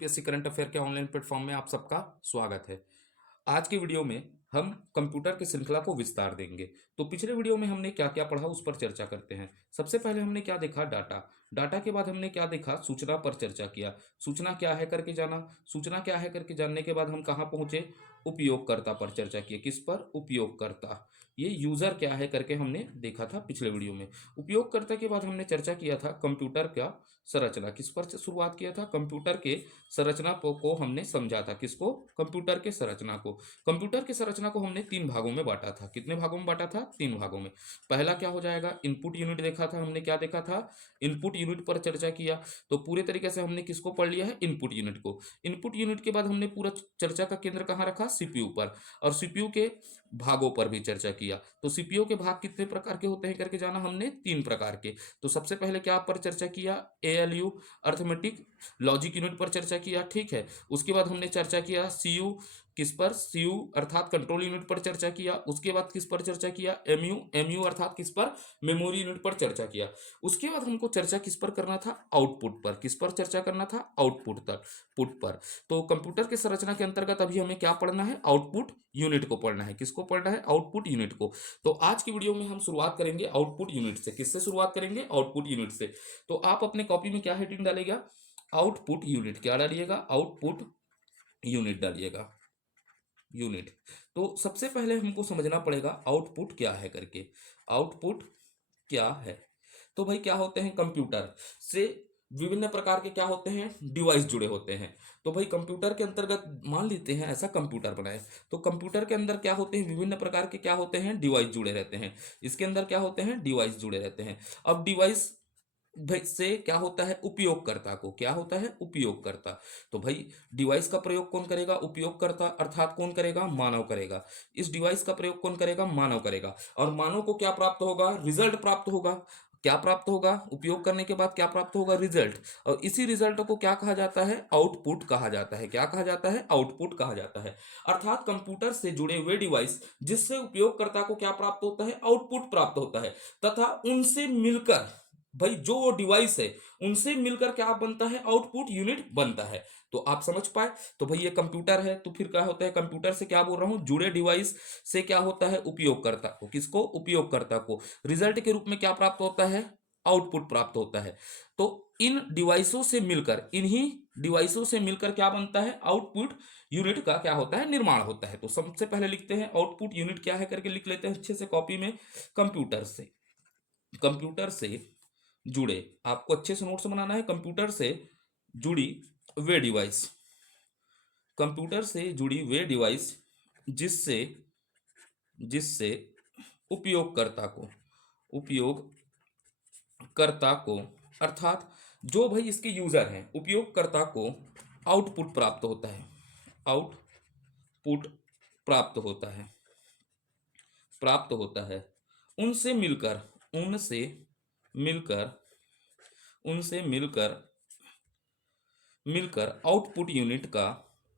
UPSC current affair के online platform में आप सबका स्वागत है। आज की वीडियो में हम कंप्यूटर की श्रृंखला को विस्तार देंगे। तो पिछले वीडियो में हमने क्या क्या पढ़ा उस पर चर्चा करते हैं। सबसे पहले हमने क्या देखा, डाटा। डाटा के बाद हमने क्या देखा, सूचना पर चर्चा किया। सूचना क्या है करके जाना। सूचना क्या है करके जानने के बाद हम कहाँ पहुंचे, उपयोगकर्ता पर चर्चा की। किस पर, उपयोगकर्ता। ये यूजर क्या है करके हमने देखा था पिछले वीडियो में। उपयोगकर्ता के बाद हमने चर्चा किया था कंप्यूटर का संरचना। किस पर शुरुआत किया था, कंप्यूटर के संरचना को हमने समझा था। किसको, कंप्यूटर के संरचना को। कंप्यूटर की संरचना को हमने 3 भागों में बांटा था। कितने भागों में बांटा था, 3 भागों में। पहला क्या हो जाएगा, इनपुट यूनिट देखा था हमने। क्या देखा था, इनपुट यूनिट पर चर्चा किया। तो पूरे तरीके से हमने किसको पढ़ लिया है, इनपुट यूनिट को। इनपुट यूनिट के बाद हमने पूरा चर्चा का केंद्र कहाँ रखा, सीपीयू पर। और सीपीयू के भागों पर भी चर्चा किया। तो सीपीयू के भाग कितने प्रकार के होते हैं करके जाना हमने, 3 प्रकार के। तो सबसे पहले क्या पर चर्चा किया, एएलयू अर्थमेटिक लॉजिक यूनिट पर चर्चा किया, ठीक है। उसके बाद हमने चर्चा किया सीयू। किस पर, सीयू अर्थात कंट्रोल यूनिट पर चर्चा किया। उसके बाद किस पर चर्चा किया, एमयू। एमयू अर्थात किस पर, मेमोरी यूनिट पर चर्चा किया। उसके बाद हमको चर्चा किस पर करना था, आउटपुट पर। किस पर चर्चा करना था, आउटपुट तक, पुट पर। तो कंप्यूटर की संरचना के अंतर्गत अभी हमें क्या पढ़ना है, आउटपुट यूनिट को पढ़ना है। किसको पढ़ना है, आउटपुट यूनिट को। तो आज की वीडियो में हम शुरुआत करेंगे आउटपुट यूनिट से। किससे शुरुआत करेंगे, आउटपुट यूनिट से। तो आप अपने कॉपी में क्या हेडिंग डालेगा, आउटपुट यूनिट। क्या डालिएगा, आउटपुट यूनिट डालिएगा, यूनिट। तो सबसे पहले हमको समझना पड़ेगा आउटपुट क्या है करके। आउटपुट क्या है, तो भाई क्या होते हैं, कंप्यूटर से विभिन्न प्रकार के क्या होते हैं, डिवाइस जुड़े होते हैं। तो भाई कंप्यूटर के अंतर्गत मान लेते हैं ऐसा कंप्यूटर बनाए, तो कंप्यूटर के अंदर क्या होते हैं, विभिन्न प्रकार के क्या होते हैं, डिवाइस जुड़े रहते हैं। इसके अंदर क्या होते हैं, डिवाइस जुड़े रहते हैं। अब डिवाइस भाई से क्या होता है, उपयोगकर्ता को, क्या होता है, उपयोगकर्ता। तो भाई डिवाइस का प्रयोग कौन करेगा, उपयोगकर्ता अर्थात कौन करेगा, मानव करेगा। इस डिवाइस का प्रयोग कौन करेगा, मानव करेगा। और मानव को क्या प्राप्त होगा, रिजल्ट प्राप्त होगा। क्या प्राप्त होगा, उपयोग करने के बाद क्या प्राप्त होगा, रिजल्ट। और इसी रिजल्ट को क्या कहा जाता है, आउटपुट कहा जाता है। क्या कहा जाता है, आउटपुट कहा जाता है। अर्थात कंप्यूटर से जुड़े हुए डिवाइस जिससे उपयोगकर्ता को क्या प्राप्त होता है, आउटपुट प्राप्त होता है। तथा उनसे मिलकर भाई जो वो डिवाइस है उनसे मिलकर क्या बनता है, आउटपुट यूनिट बनता है। तो आप समझ पाए। तो भाई ये कंप्यूटर है, तो फिर क्या होता है, कंप्यूटर से क्या बोल रहा हूं, जुड़े डिवाइस से क्या होता है, उपयोगकर्ता को। किसको, उपयोगकर्ता को रिजल्ट के रूप में क्या प्राप्त होता है, आउटपुट प्राप्त होता है। तो इन डिवाइसों से मिलकर, इन्हीं डिवाइसों से मिलकर क्या बनता है, आउटपुट यूनिट का क्या होता है, निर्माण होता है। तो सबसे पहले लिखते हैं आउटपुट यूनिट क्या है करके लिख लेते हैं अच्छे से कॉपी में। कंप्यूटर से, कंप्यूटर से जुड़े, आपको अच्छे से नोट्स बनाना है, कंप्यूटर से जुड़ी वे डिवाइस। कंप्यूटर से जुड़ी वे डिवाइस जिससे जिससे उपयोगकर्ता को, उपयोगकर्ता को अर्थात जो भाई इसके यूजर हैं, उपयोगकर्ता को आउटपुट प्राप्त होता है, आउटपुट प्राप्त होता है, प्राप्त होता है। उनसे मिलकर, उनसे मिलकर, उनसे मिलकर मिलकर आउटपुट यूनिट का,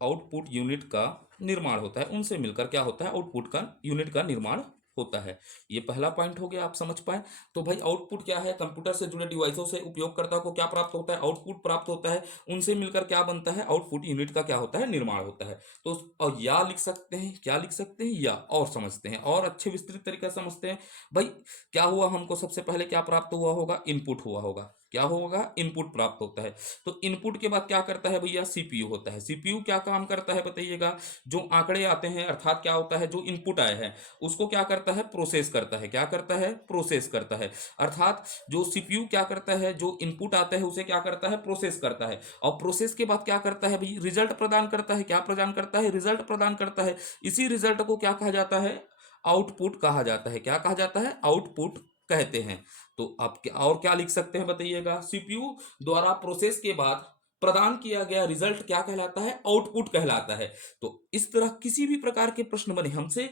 आउटपुट यूनिट का निर्माण होता है। उनसे मिलकर क्या होता है, आउटपुट का यूनिट का निर्माण होता है। ये पहला पॉइंट हो गया, आप समझ पाए। तो भाई आउटपुट क्या है, कंप्यूटर से जुड़े डिवाइसों से उपयोगकर्ता को क्या प्राप्त होता है, आउटपुट प्राप्त होता है। उनसे मिलकर क्या बनता है, आउटपुट यूनिट का क्या होता है, निर्माण होता है। तो और या लिख सकते हैं, क्या लिख सकते हैं, या। और समझते हैं, और अच्छे विस्तृत तरीके से समझते हैं। भाई क्या हुआ, हमको सबसे पहले क्या प्राप्त हुआ होगा, इनपुट हुआ होगा। क्या होगा, इनपुट प्राप्त होता है। तो इनपुट के बाद क्या करता है भैया, सीपीयू होता है। सीपीयू क्या काम करता है बताइएगा, जो आंकड़े आते हैं अर्थात क्या होता है, जो इनपुट आए हैं उसको क्या करता है, प्रोसेस करता है। क्या करता है, प्रोसेस करता है। अर्थात जो सीपीयू क्या करता है, जो इनपुट आता है उसे क्या करता है, प्रोसेस करता है। और प्रोसेस के बाद क्या करता है भाई, रिजल्ट प्रदान करता है। क्या प्रदान करता है, रिजल्ट प्रदान करता है। इसी रिजल्ट को क्या कहा जाता है, आउटपुट कहा जाता है। क्या कहा जाता है, आउटपुट कहते हैं। तो आप क्या और क्या लिख सकते हैं बताइएगा, सीपीयू द्वारा प्रोसेस के बाद प्रदान किया गया रिजल्ट क्या कहलाता है, आउटपुट कहलाता है। तो इस तरह किसी भी प्रकार के प्रश्न बने हमसे,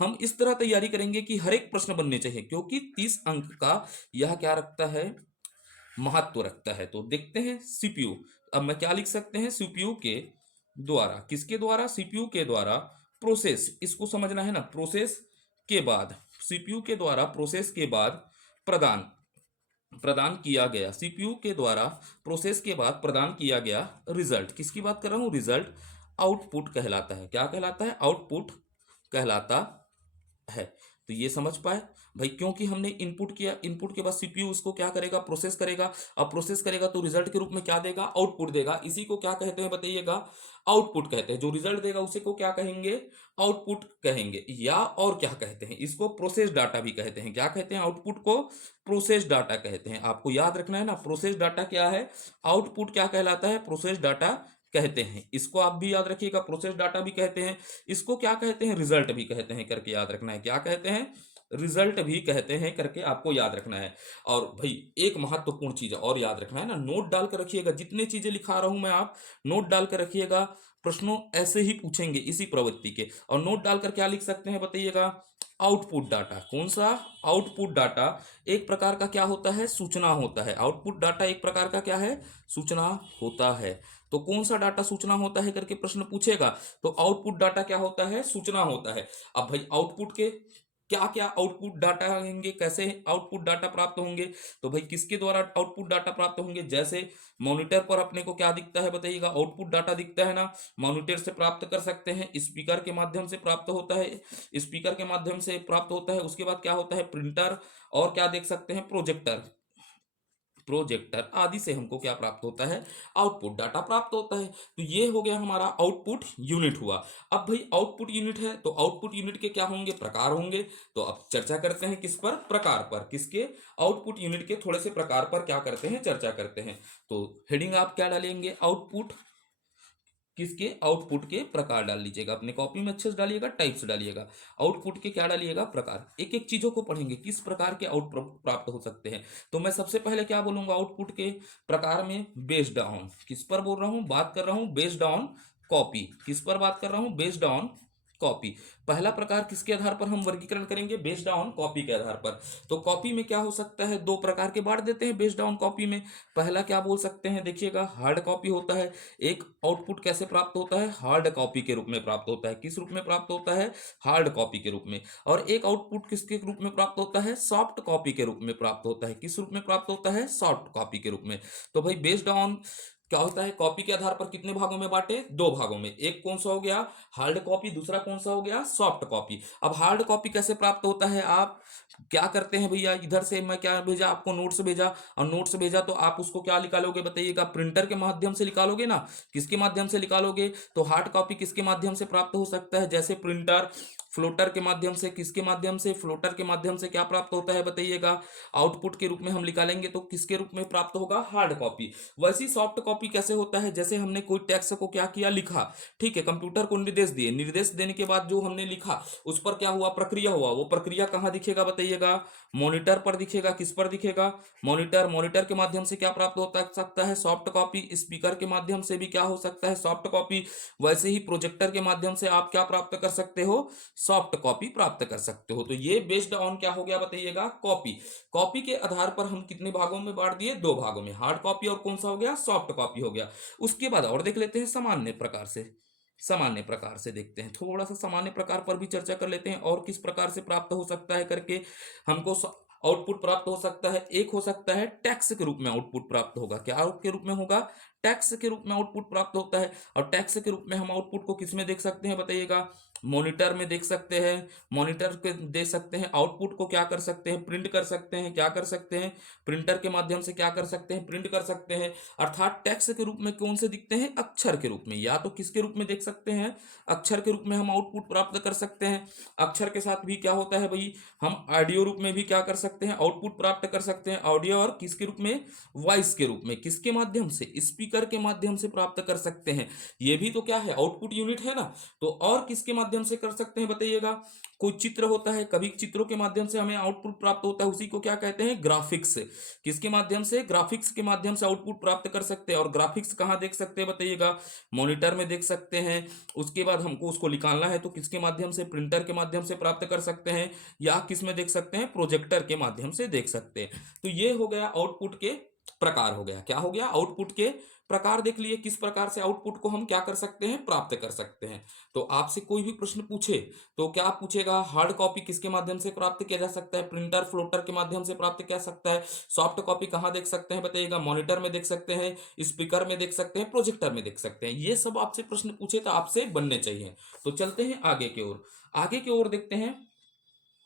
हम इस तरह तैयारी करेंगे कि हर एक प्रश्न बनने चाहिए, क्योंकि 30 अंक का यह क्या रखता है, महत्व रखता है। तो देखते हैं सीपीयू। अब मैं क्या लिख सकते हैं, सीपीयू के द्वारा, किसके द्वारा, सीपीयू के द्वारा प्रोसेस, इसको समझना है ना, प्रोसेस के बाद, सीपीयू के द्वारा प्रोसेस के बाद प्रदान प्रदान किया गया, सीपीयू के द्वारा प्रोसेस के बाद प्रदान किया गया रिजल्ट, किसकी बात कर रहा हूं, रिजल्ट आउटपुट कहलाता है। क्या कहलाता है, आउटपुट कहलाता है। तो ये समझ पाए भाई, क्योंकि हमने इनपुट किया, इनपुट के बाद सीपीयू उसको क्या करेगा, प्रोसेस करेगा। अब प्रोसेस करेगा तो रिजल्ट के रूप में क्या देगा, आउटपुट देगा। इसी को क्या कहते हैं बताइएगा, आउटपुट कहते हैं। जो रिजल्ट देगा उसे को क्या कहेंगे, आउटपुट कहेंगे। या और क्या कहते हैं, इसको प्रोसेस डाटा भी कहते हैं। क्या कहते हैं, आउटपुट को प्रोसेस डाटा कहते हैं। आपको याद रखना है ना, प्रोसेस डाटा क्या है, आउटपुट क्या कहलाता है, प्रोसेस डाटा कहते हैं। इसको आप भी याद रखिएगा, प्रोसेस डाटा भी कहते हैं। इसको क्या कहते हैं, रिजल्ट भी कहते हैं करके याद रखना है। क्या कहते हैं, रिजल्ट भी कहते हैं करके आपको याद रखना है। और भाई एक महत्वपूर्ण चीज और याद रखना है ना, नोट डाल कर रखिएगा। जितने चीजें लिखा रहा हूं मैं, आप नोट डाल कर रखिएगा। प्रश्नों ऐसे ही पूछेंगे इसी प्रवृत्ति के। और नोट डालकर क्या लिख सकते हैं बताइएगा, आउटपुट डाटा। कौन सा, आउटपुट डाटा एक प्रकार का क्या होता है, सूचना होता है। आउटपुट डाटा एक प्रकार का क्या है, सूचना होता है। तो कौन सा डाटा सूचना होता है करके प्रश्न पूछेगा, तो आउटपुट डाटा क्या होता है, सूचना होता है। अब भाई आउटपुट के क्या क्या आउटपुट डाटा होंगे, कैसे आउटपुट डाटा प्राप्त होंगे, तो भाई किसके द्वारा आउटपुट डाटा प्राप्त होंगे। जैसे मॉनिटर पर अपने को क्या दिखता है बताइएगा, आउटपुट डाटा दिखता है ना, मॉनिटर से प्राप्त कर सकते हैं। स्पीकर के माध्यम से प्राप्त होता है, स्पीकर के माध्यम से प्राप्त होता है। उसके बाद क्या होता है, प्रिंटर, और क्या देख सकते हैं, प्रोजेक्टर, प्रोजेक्टर आदि से हमको क्या प्राप्त होता है, आउटपुट डाटा प्राप्त होता है। तो ये हो गया हमारा आउटपुट यूनिट हुआ। अब भाई आउटपुट यूनिट है तो आउटपुट यूनिट के क्या होंगे, प्रकार होंगे। तो अब चर्चा करते हैं किस पर, प्रकार पर। किसके, आउटपुट यूनिट के थोड़े से प्रकार पर क्या करते हैं, चर्चा करते हैं। तो हेडिंग आप क्या डालेंगे, आउटपुट, किसके, आउटपुट के प्रकार डाल लीजिएगा। अपने कॉपी में अच्छे से डालिएगा, टाइप्स डालिएगा। आउटपुट के क्या डालिएगा, प्रकार। एक एक चीजों को पढ़ेंगे, किस प्रकार के आउटपुट प्राप्त हो सकते हैं। तो मैं सबसे पहले क्या बोलूंगा, आउटपुट के प्रकार में बेस्ड ऑन, किस पर बोल रहा हूं, बात कर रहा हूं बेस्ड ऑन कॉपी। किस पर बात कर रहा हूं, बेस्ड ऑन कॉपी। पहला प्रकार किसके आधार पर हम वर्गीकरण करेंगे, बेस्ड ऑन कॉपी के आधार पर। तो कॉपी में क्या हो सकता है, दो प्रकार के बांट देते हैं बेस्ड ऑन कॉपी में। पहला क्या बोल सकते हैं, देखिएगा, हार्ड कॉपी होता है। एक आउटपुट कैसे प्राप्त होता है, हार्ड कॉपी के रूप में प्राप्त होता है। किस रूप में प्राप्त होता है, हार्ड कॉपी के रूप में। और एक आउटपुट किसके रूप में प्राप्त होता है, सॉफ्ट कॉपी के रूप में प्राप्त होता है। किस रूप में प्राप्त होता है, सॉफ्ट कॉपी के रूप में। तो भाई बेस्ड ऑन क्या होता है, कॉपी के आधार पर कितने भागों में बांटे, दो भागों में। एक कौन सा हो गया, हार्ड कॉपी, दूसरा कौन सा हो गया, सॉफ्ट कॉपी। अब हार्ड कॉपी कैसे प्राप्त होता है, आप क्या करते हैं भैया, इधर से मैं क्या भेजा आपको, नोट्स भेजा, और नोट्स भेजा तो आप उसको क्या निकालोगे बताइएगा, प्रिंटर के माध्यम से निकालोगे ना। किसके माध्यम से निकालोगे, तो हार्ड कॉपी किसके माध्यम से प्राप्त हो सकता है, जैसे प्रिंटर, फ्लोटर के माध्यम से। किसके माध्यम से, फ्लोटर के माध्यम से क्या प्राप्त होता है बताइएगा, आउटपुट के रूप में हम निकालेंगे तो किसके रूप में प्राप्त होगा, हार्ड कॉपी। वैसी सॉफ्ट कॉपी कैसे होता है, जैसे हमने कोई टेक्स्ट को क्या किया, लिखा, ठीक है, कंप्यूटर को निर्देश दिए, निर्देश देने के बाद जो हमने लिखा उस पर क्या हुआ, प्रक्रिया हुआ। वो प्रक्रिया कहाँ दिखेगा बताइएगा, मॉनिटर पर दिखेगा। किस पर दिखेगा, मॉनिटर। मॉनिटर के माध्यम से क्या प्राप्त होता सकता है, सॉफ्ट कॉपी। स्पीकर के माध्यम से भी क्या हो सकता है, सॉफ्ट कॉपी। वैसे ही प्रोजेक्टर के माध्यम से आप क्या प्राप्त कर सकते हो, सॉफ्ट कॉपी प्राप्त कर सकते हो। तो ये बेस्ड ऑन क्या हो गया बताइएगा, कॉपी। कॉपी के आधार पर हम कितने भागों में बांट दिए, दो भागों में, हार्ड कॉपी और कौन सा हो गया, सॉफ्ट कॉपी हो गया। उसके बाद और देख लेते हैं सामान्य प्रकार से। सामान्य प्रकार से देखते हैं, थोड़ा सा सामान्य प्रकार पर भी चर्चा कर लेते हैं, और किस प्रकार से प्राप्त हो सकता है करके हमको आउटपुट प्राप्त हो सकता है। एक हो सकता है टैक्स के रूप में आउटपुट प्राप्त होगा। क्या के रूप में होगा, टैक्स के रूप में आउटपुट प्राप्त होता है। और टैक्स के रूप में हम आउटपुट को किस में देख सकते हैं बताइएगा, मॉनिटर में देख सकते हैं। मॉनिटर के दे सकते हैं, आउटपुट को क्या कर सकते हैं, प्रिंट कर सकते हैं। क्या कर सकते हैं, प्रिंटर के माध्यम से क्या कर सकते हैं, प्रिंट कर सकते हैं। अर्थात टैक्स के रूप में कौन से दिखते हैं, अक्षर के रूप में। या तो किसके रूप में देख सकते हैं, अक्षर के रूप में हम आउटपुट प्राप्त कर सकते हैं। अक्षर के साथ भी क्या होता है भाई, हम ऑडियो रूप में भी क्या कर सकते हैं, आउटपुट प्राप्त कर सकते हैं। ऑडियो और किसके रूप में, वॉइस के रूप में। किसके माध्यम से, स्पीकर के माध्यम से प्राप्त कर सकते हैं। ये भी तो क्या है, आउटपुट यूनिट है ना। तो और किसके माध्यम से कर सकते हैं बताइएगा, कोई चित्र होता है, कभी चित्रों के माध्यम से हमें आउटपुट प्राप्त होता है, उसी को क्या कहते हैं, ग्राफिक्स। किसके माध्यम से, ग्राफिक्स के माध्यम से आउटपुट प्राप्त कर सकते हैं। और ग्राफिक्स कहाँ देख सकते हैं बताइएगा, मॉनिटर में देख सकते हैं। उसके बाद हमको उसको निकालना है तो किसके माध्यम से, प्रिंटर के माध्यम से प्राप्त कर सकते हैं। या किस में देख सकते हैं, प्रोजेक्टर के माध्यम से देख सकते हैं। तो ये हो गया आउटपुट के प्रकार, हो गया, क्या हो गया, आउटपुट के प्रकार देख लिए किस प्रकार से आउटपुट को हम क्या कर सकते हैं, प्राप्त कर सकते हैं। तो आपसे कोई भी प्रश्न पूछे तो क्या पूछेगा, हार्ड कॉपी किसके माध्यम से प्राप्त किया जा सकता है, प्रिंटर फ्लोटर के माध्यम से प्राप्त किया जा सकता है, सॉफ्ट कॉपी कहाँ देख सकते हैं बताइएगा, मॉनिटर में देख सकते हैं, स्पीकर में देख सकते हैं, प्रोजेक्टर में देख सकते हैं। ये सब आपसे प्रश्न पूछे तो आपसे बनने चाहिए। तो चलते हैं आगे की ओर। आगे की ओर देखते हैं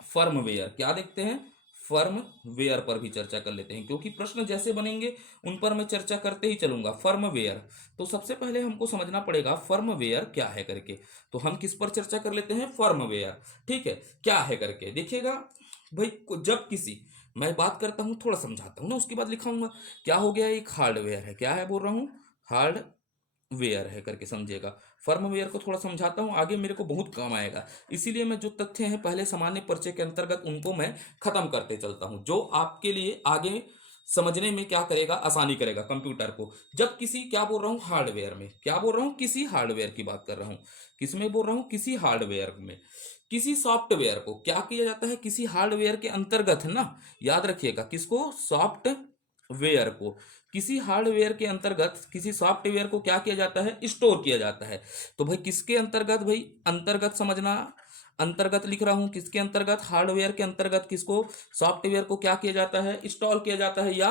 फर्मवेयर। क्या देखते हैं, फर्मवेयर पर भी चर्चा कर लेते हैं, क्योंकि प्रश्न जैसे बनेंगे उन पर मैं चर्चा करते ही चलूंगा। फर्मवेयर, तो सबसे पहले हमको समझना पड़ेगा फर्मवेयर क्या है करके। तो हम किस पर चर्चा कर लेते हैं, फर्मवेयर। ठीक है, क्या है करके देखिएगा भाई। जब किसी, मैं बात करता हूं थोड़ा समझाता हूं ना, उसके बाद लिखाऊंगा। क्या हो गया, एक हार्डवेयर है, क्या है बोल रहा हूं, हार्ड वेयर है करके समझिएगा। फर्मवेयर को थोड़ा समझाता हूं, आगे मेरे को बहुत काम आएगा, इसीलिए मैं जो तथ्य हैं पहले सामान्य परिचय के अंतर्गत उनको मैं खत्म करते चलता हूं, जो आपके लिए आगे समझने में क्या करेगा, आसानी करेगा कंप्यूटर को। जब किसी, क्या बोल रहा हूं, हार्डवेयर में, क्या बोल रहा हूं, किसी हार्डवेयर की बात कर रहा हूं। किस में बोल रहा हूं, किसी हार्डवेयर में। किसी सॉफ्टवेयर को क्या किया जाता है, किसी हार्डवेयर के अंतर्गत है ना, याद रखिएगा किसको, सॉफ्टवेयर को। किसी हार्डवेयर के अंतर्गत किसी सॉफ्टवेयर को क्या किया जाता है, स्टोर किया जाता है। तो भाई किसके अंतर्गत, भाई अंतर्गत समझना, अंतर्गत लिख रहा हूं, किसके अंतर्गत, हार्डवेयर के अंतर्गत किसको, सॉफ्टवेयर को क्या किया जाता है, इंस्टॉल किया जाता है या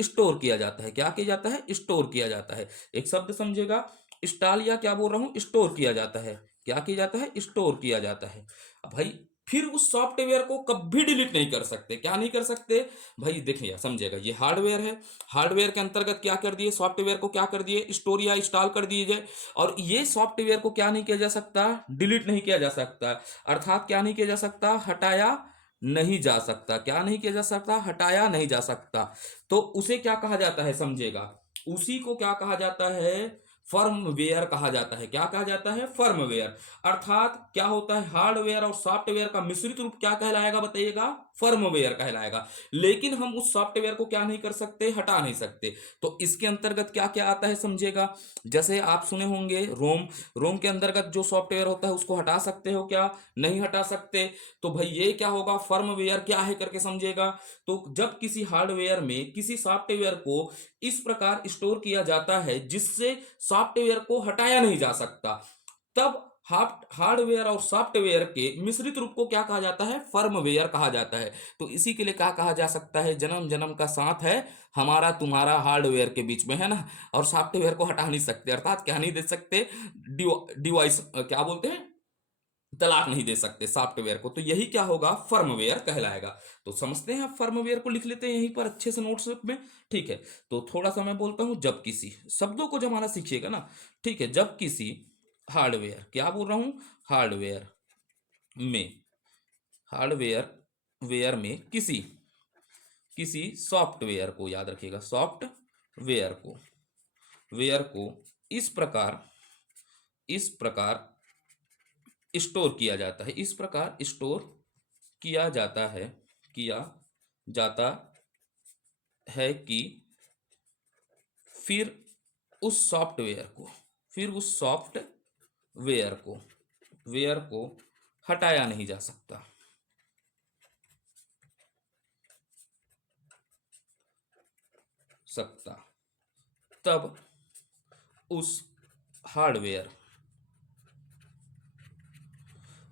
स्टोर किया जाता है। क्या किया जाता है, स्टोर किया जाता है। एक शब्द समझेगा, इंस्टॉल या क्या बोल रहा हूं, स्टोर किया जाता है। क्या किया जाता है, स्टोर किया जाता है। अब भाई फिर उस सॉफ्टवेयर को कभी डिलीट नहीं कर सकते। क्या नहीं कर सकते भाई, देखिए समझिएगा, ये हार्डवेयर है, हार्डवेयर के अंतर्गत क्या कर दिए, सॉफ्टवेयर को क्या कर दिए, स्टोर या इंस्टॉल कर दीजिए। और ये सॉफ्टवेयर को क्या नहीं किया जा सकता, डिलीट नहीं किया जा सकता, अर्थात क्या नहीं किया जा सकता, हटाया नहीं जा सकता। क्या नहीं किया जा सकता, हटाया नहीं जा सकता। तो उसे क्या कहा जाता है समझिएगा, उसी को क्या कहा जाता है, फर्मवेयर कहा जाता है। क्या कहा जाता है, फर्मवेयर। अर्थात क्या होता है, हार्डवेयर और सॉफ्टवेयर का मिश्रित रूप क्या कहलाएगा बताइएगा, फर्मवेयर कहलाएगा। लेकिन हम उस सॉफ्टवेयर को क्या नहीं कर सकते, हटा नहीं सकते। तो इसके अंतर्गत क्या क्या आता है समझिएगा। जैसे आप सुने होंगे रोम, रोम के अंतर्गत जो सॉफ्टवेयर होता है उसको हटा सकते हो क्या, नहीं हटा सकते। तो भाई ये क्या होगा, फर्मवेयर क्या है करके समझिएगा। तो जब किसी हार्डवेयर में किसी सॉफ्टवेयर को इस प्रकार स्टोर किया जाता है जिससे सॉफ्टवेयर को हटाया नहीं जा सकता, तब हार्डवेयर और सॉफ्टवेयर के मिश्रित रूप को क्या कहा जाता है, फर्मवेयर कहा जाता है। तो इसी के लिए क्या कहा जा सकता है, जन्म जन्म का साथ है हमारा तुम्हारा हार्डवेयर के बीच में, है ना। और सॉफ्टवेयर को हटा नहीं सकते, अर्थात क्या नहीं दे सकते, डिवाइस क्या बोलते हैं, तलाक नहीं दे सकते सॉफ्टवेयर को। तो यही क्या होगा, फर्मवेयर कहलाएगा। तो समझते हैं, आप फर्मवेयर को लिख लेते हैं यहीं पर अच्छे से नोट्स में। ठीक है, तो थोड़ा सा मैं बोलता हूं, जब किसी, शब्दों को जमाना सीखिएगा ना। ठीक है, जब किसी हार्डवेयर, क्या बोल रहा हूं, हार्डवेयर में, हार्डवेयर वेयर में किसी, किसी सॉफ्टवेयर को, याद रखिएगा सॉफ्टवेयर को, वेयर को इस प्रकार, इस प्रकार स्टोर किया जाता है, इस प्रकार स्टोर किया जाता है, किया जाता है कि फिर उस सॉफ्टवेयर को, फिर उस सॉफ्टवेयर को, वेयर को हटाया नहीं जा सकता, सकता। तब उस हार्डवेयर,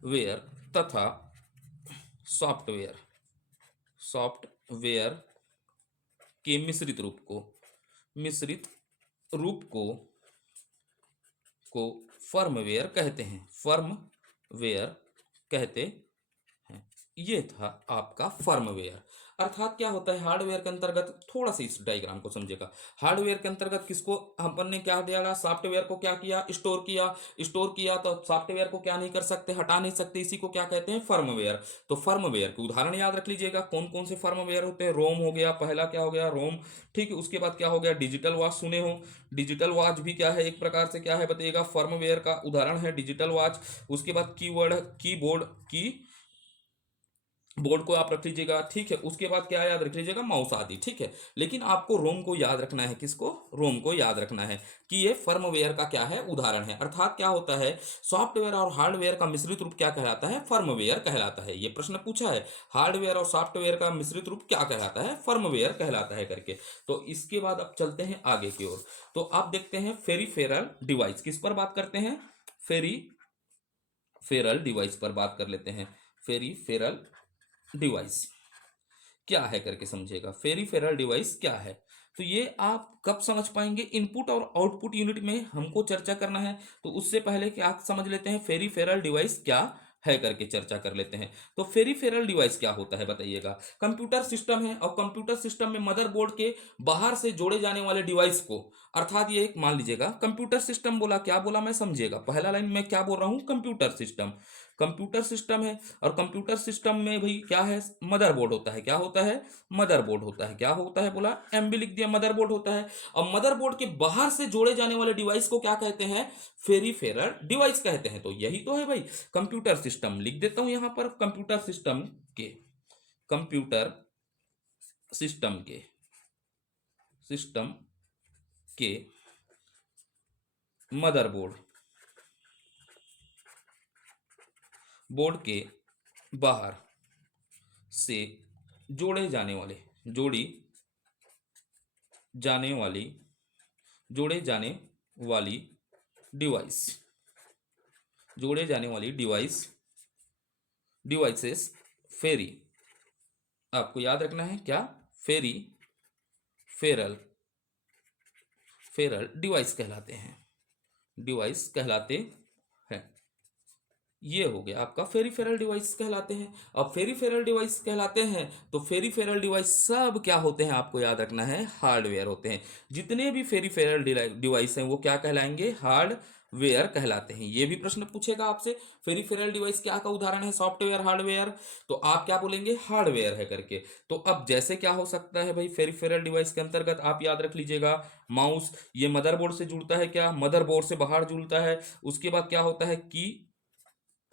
वेयर तथा सॉफ्टवेयर, सॉफ्टवेयर के मिश्रित रूप को, मिश्रित रूप को फर्मवेयर कहते हैं, फर्मवेयर कहते हैं। ये था आपका फर्मवेयर। अर्थात क्या होता है, हार्डवेयर के अंतर्गत, थोड़ा सा इस डायग्राम को समझिएगा। हार्डवेयर के अंतर्गत किसको, अपन ने क्या दिया, सॉफ्टवेयर को क्या किया, स्टोर किया। स्टोर किया तो सॉफ्टवेयर को क्या नहीं कर सकते, हटा नहीं सकते, इसी को क्या कहते हैं, फर्मवेयर। तो फर्मवेयर के उदाहरण याद रख लीजिएगा, कौन कौन से फर्मवेयर होते हैं। रोम हो गया, पहला क्या हो गया, रोम। ठीक है, उसके बाद क्या हो गया, डिजिटल वॉच सुने हो, डिजिटल वॉच भी क्या है, एक प्रकार से क्या है बताइएगा, फर्मवेयर का उदाहरण है डिजिटल वॉच। उसके बाद कीवर्ड, कीबोर्ड, की बोर्ड को आप रख लीजिएगा, ठीक है। उसके बाद क्या याद रख लीजिएगा, माउस आदि, ठीक है। लेकिन आपको रोम को याद रखना है, किसको, रोम को याद रखना है कि ये फर्मवेयर का क्या है, उदाहरण है। अर्थात क्या होता है, सॉफ्टवेयर और हार्डवेयर का मिश्रित रूप क्या कहलाता है, फर्मवेयर कहलाता है। ये प्रश्न पूछा है, हार्डवेयर और सॉफ्टवेयर का मिश्रित रूप क्या कहलाता है, फर्मवेयर कहलाता है करके। तो इसके बाद अब चलते हैं आगे की ओर। तो आप देखते हैं फेरिफेरल डिवाइस, किस पर बात करते हैं, फेरिफेरल डिवाइस पर बात कर लेते हैं। फेरिफेरल डिवाइस क्या है करके समझेगा, फेरिफेरल डिवाइस क्या है। तो ये आप कब समझ पाएंगे, इनपुट और आउटपुट यूनिट में हमको चर्चा करना है। तो उससे पहले कि आप समझ लेते हैं फेरिफेरल डिवाइस क्या है करके चर्चा कर लेते हैं। तो फेरिफेरल डिवाइस क्या होता है बताइएगा। कंप्यूटर सिस्टम है, और कंप्यूटर सिस्टम में मदरबोर्ड के बाहर से जोड़े जाने वाले डिवाइस को, अर्थात ये एक मान लीजिएगा कंप्यूटर सिस्टम, बोला क्या बोला मैं, समझिएगा पहला लाइन में क्या बोल रहा हूं, कंप्यूटर सिस्टम। कंप्यूटर सिस्टम है, और कंप्यूटर सिस्टम में भाई क्या है, मदरबोर्ड होता है। क्या होता है, मदरबोर्ड होता है। क्या होता है बोला, एम भी लिख दिया, मदरबोर्ड होता है। और मदरबोर्ड के बाहर से जोड़े जाने वाले डिवाइस को क्या कहते हैं, फेरिफेरल डिवाइस कहते हैं। तो यही तो है भाई कंप्यूटर सिस्टम, लिख देता हूं यहां पर, कंप्यूटर सिस्टम के, कंप्यूटर सिस्टम के, सिस्टम के मदरबोर्ड, बोर्ड के बाहर से जोड़े जाने वाले, जोड़ी जाने वाली, जोड़े जाने वाली डिवाइस, जोड़े जाने वाली डिवाइस, डिवाइसेस, फेरी, आपको याद रखना है क्या, फेरी फेरल, फेरल डिवाइस कहलाते हैं, डिवाइस कहलाते हैं। ये हो गया आपका फेरिफेरल डिवाइस कहलाते हैं। अब फेरिफेरल डिवाइस कहलाते हैं, तो फेरिफेरल डिवाइस सब क्या होते हैं, आपको याद रखना है, हार्डवेयर होते हैं। जितने भी फेरिफेरल डिवाइस हैं वो क्या कहलाएंगे, हार्डवेयर कहलाते हैं। ये भी प्रश्न पूछेगा आपसे, फेरिफेरल डिवाइस क्या का उदाहरण है, सॉफ्टवेयर, हार्डवेयर, तो आप क्या बोलेंगे, हार्डवेयर है करके। तो अब जैसे क्या हो सकता है भाई, फेरिफेरल डिवाइस के अंतर्गत आप याद रख लीजिएगा, माउस, ये मदरबोर्ड से जुड़ता है, क्या, मदरबोर्ड से बाहर जुड़ता है। उसके बाद क्या होता है, की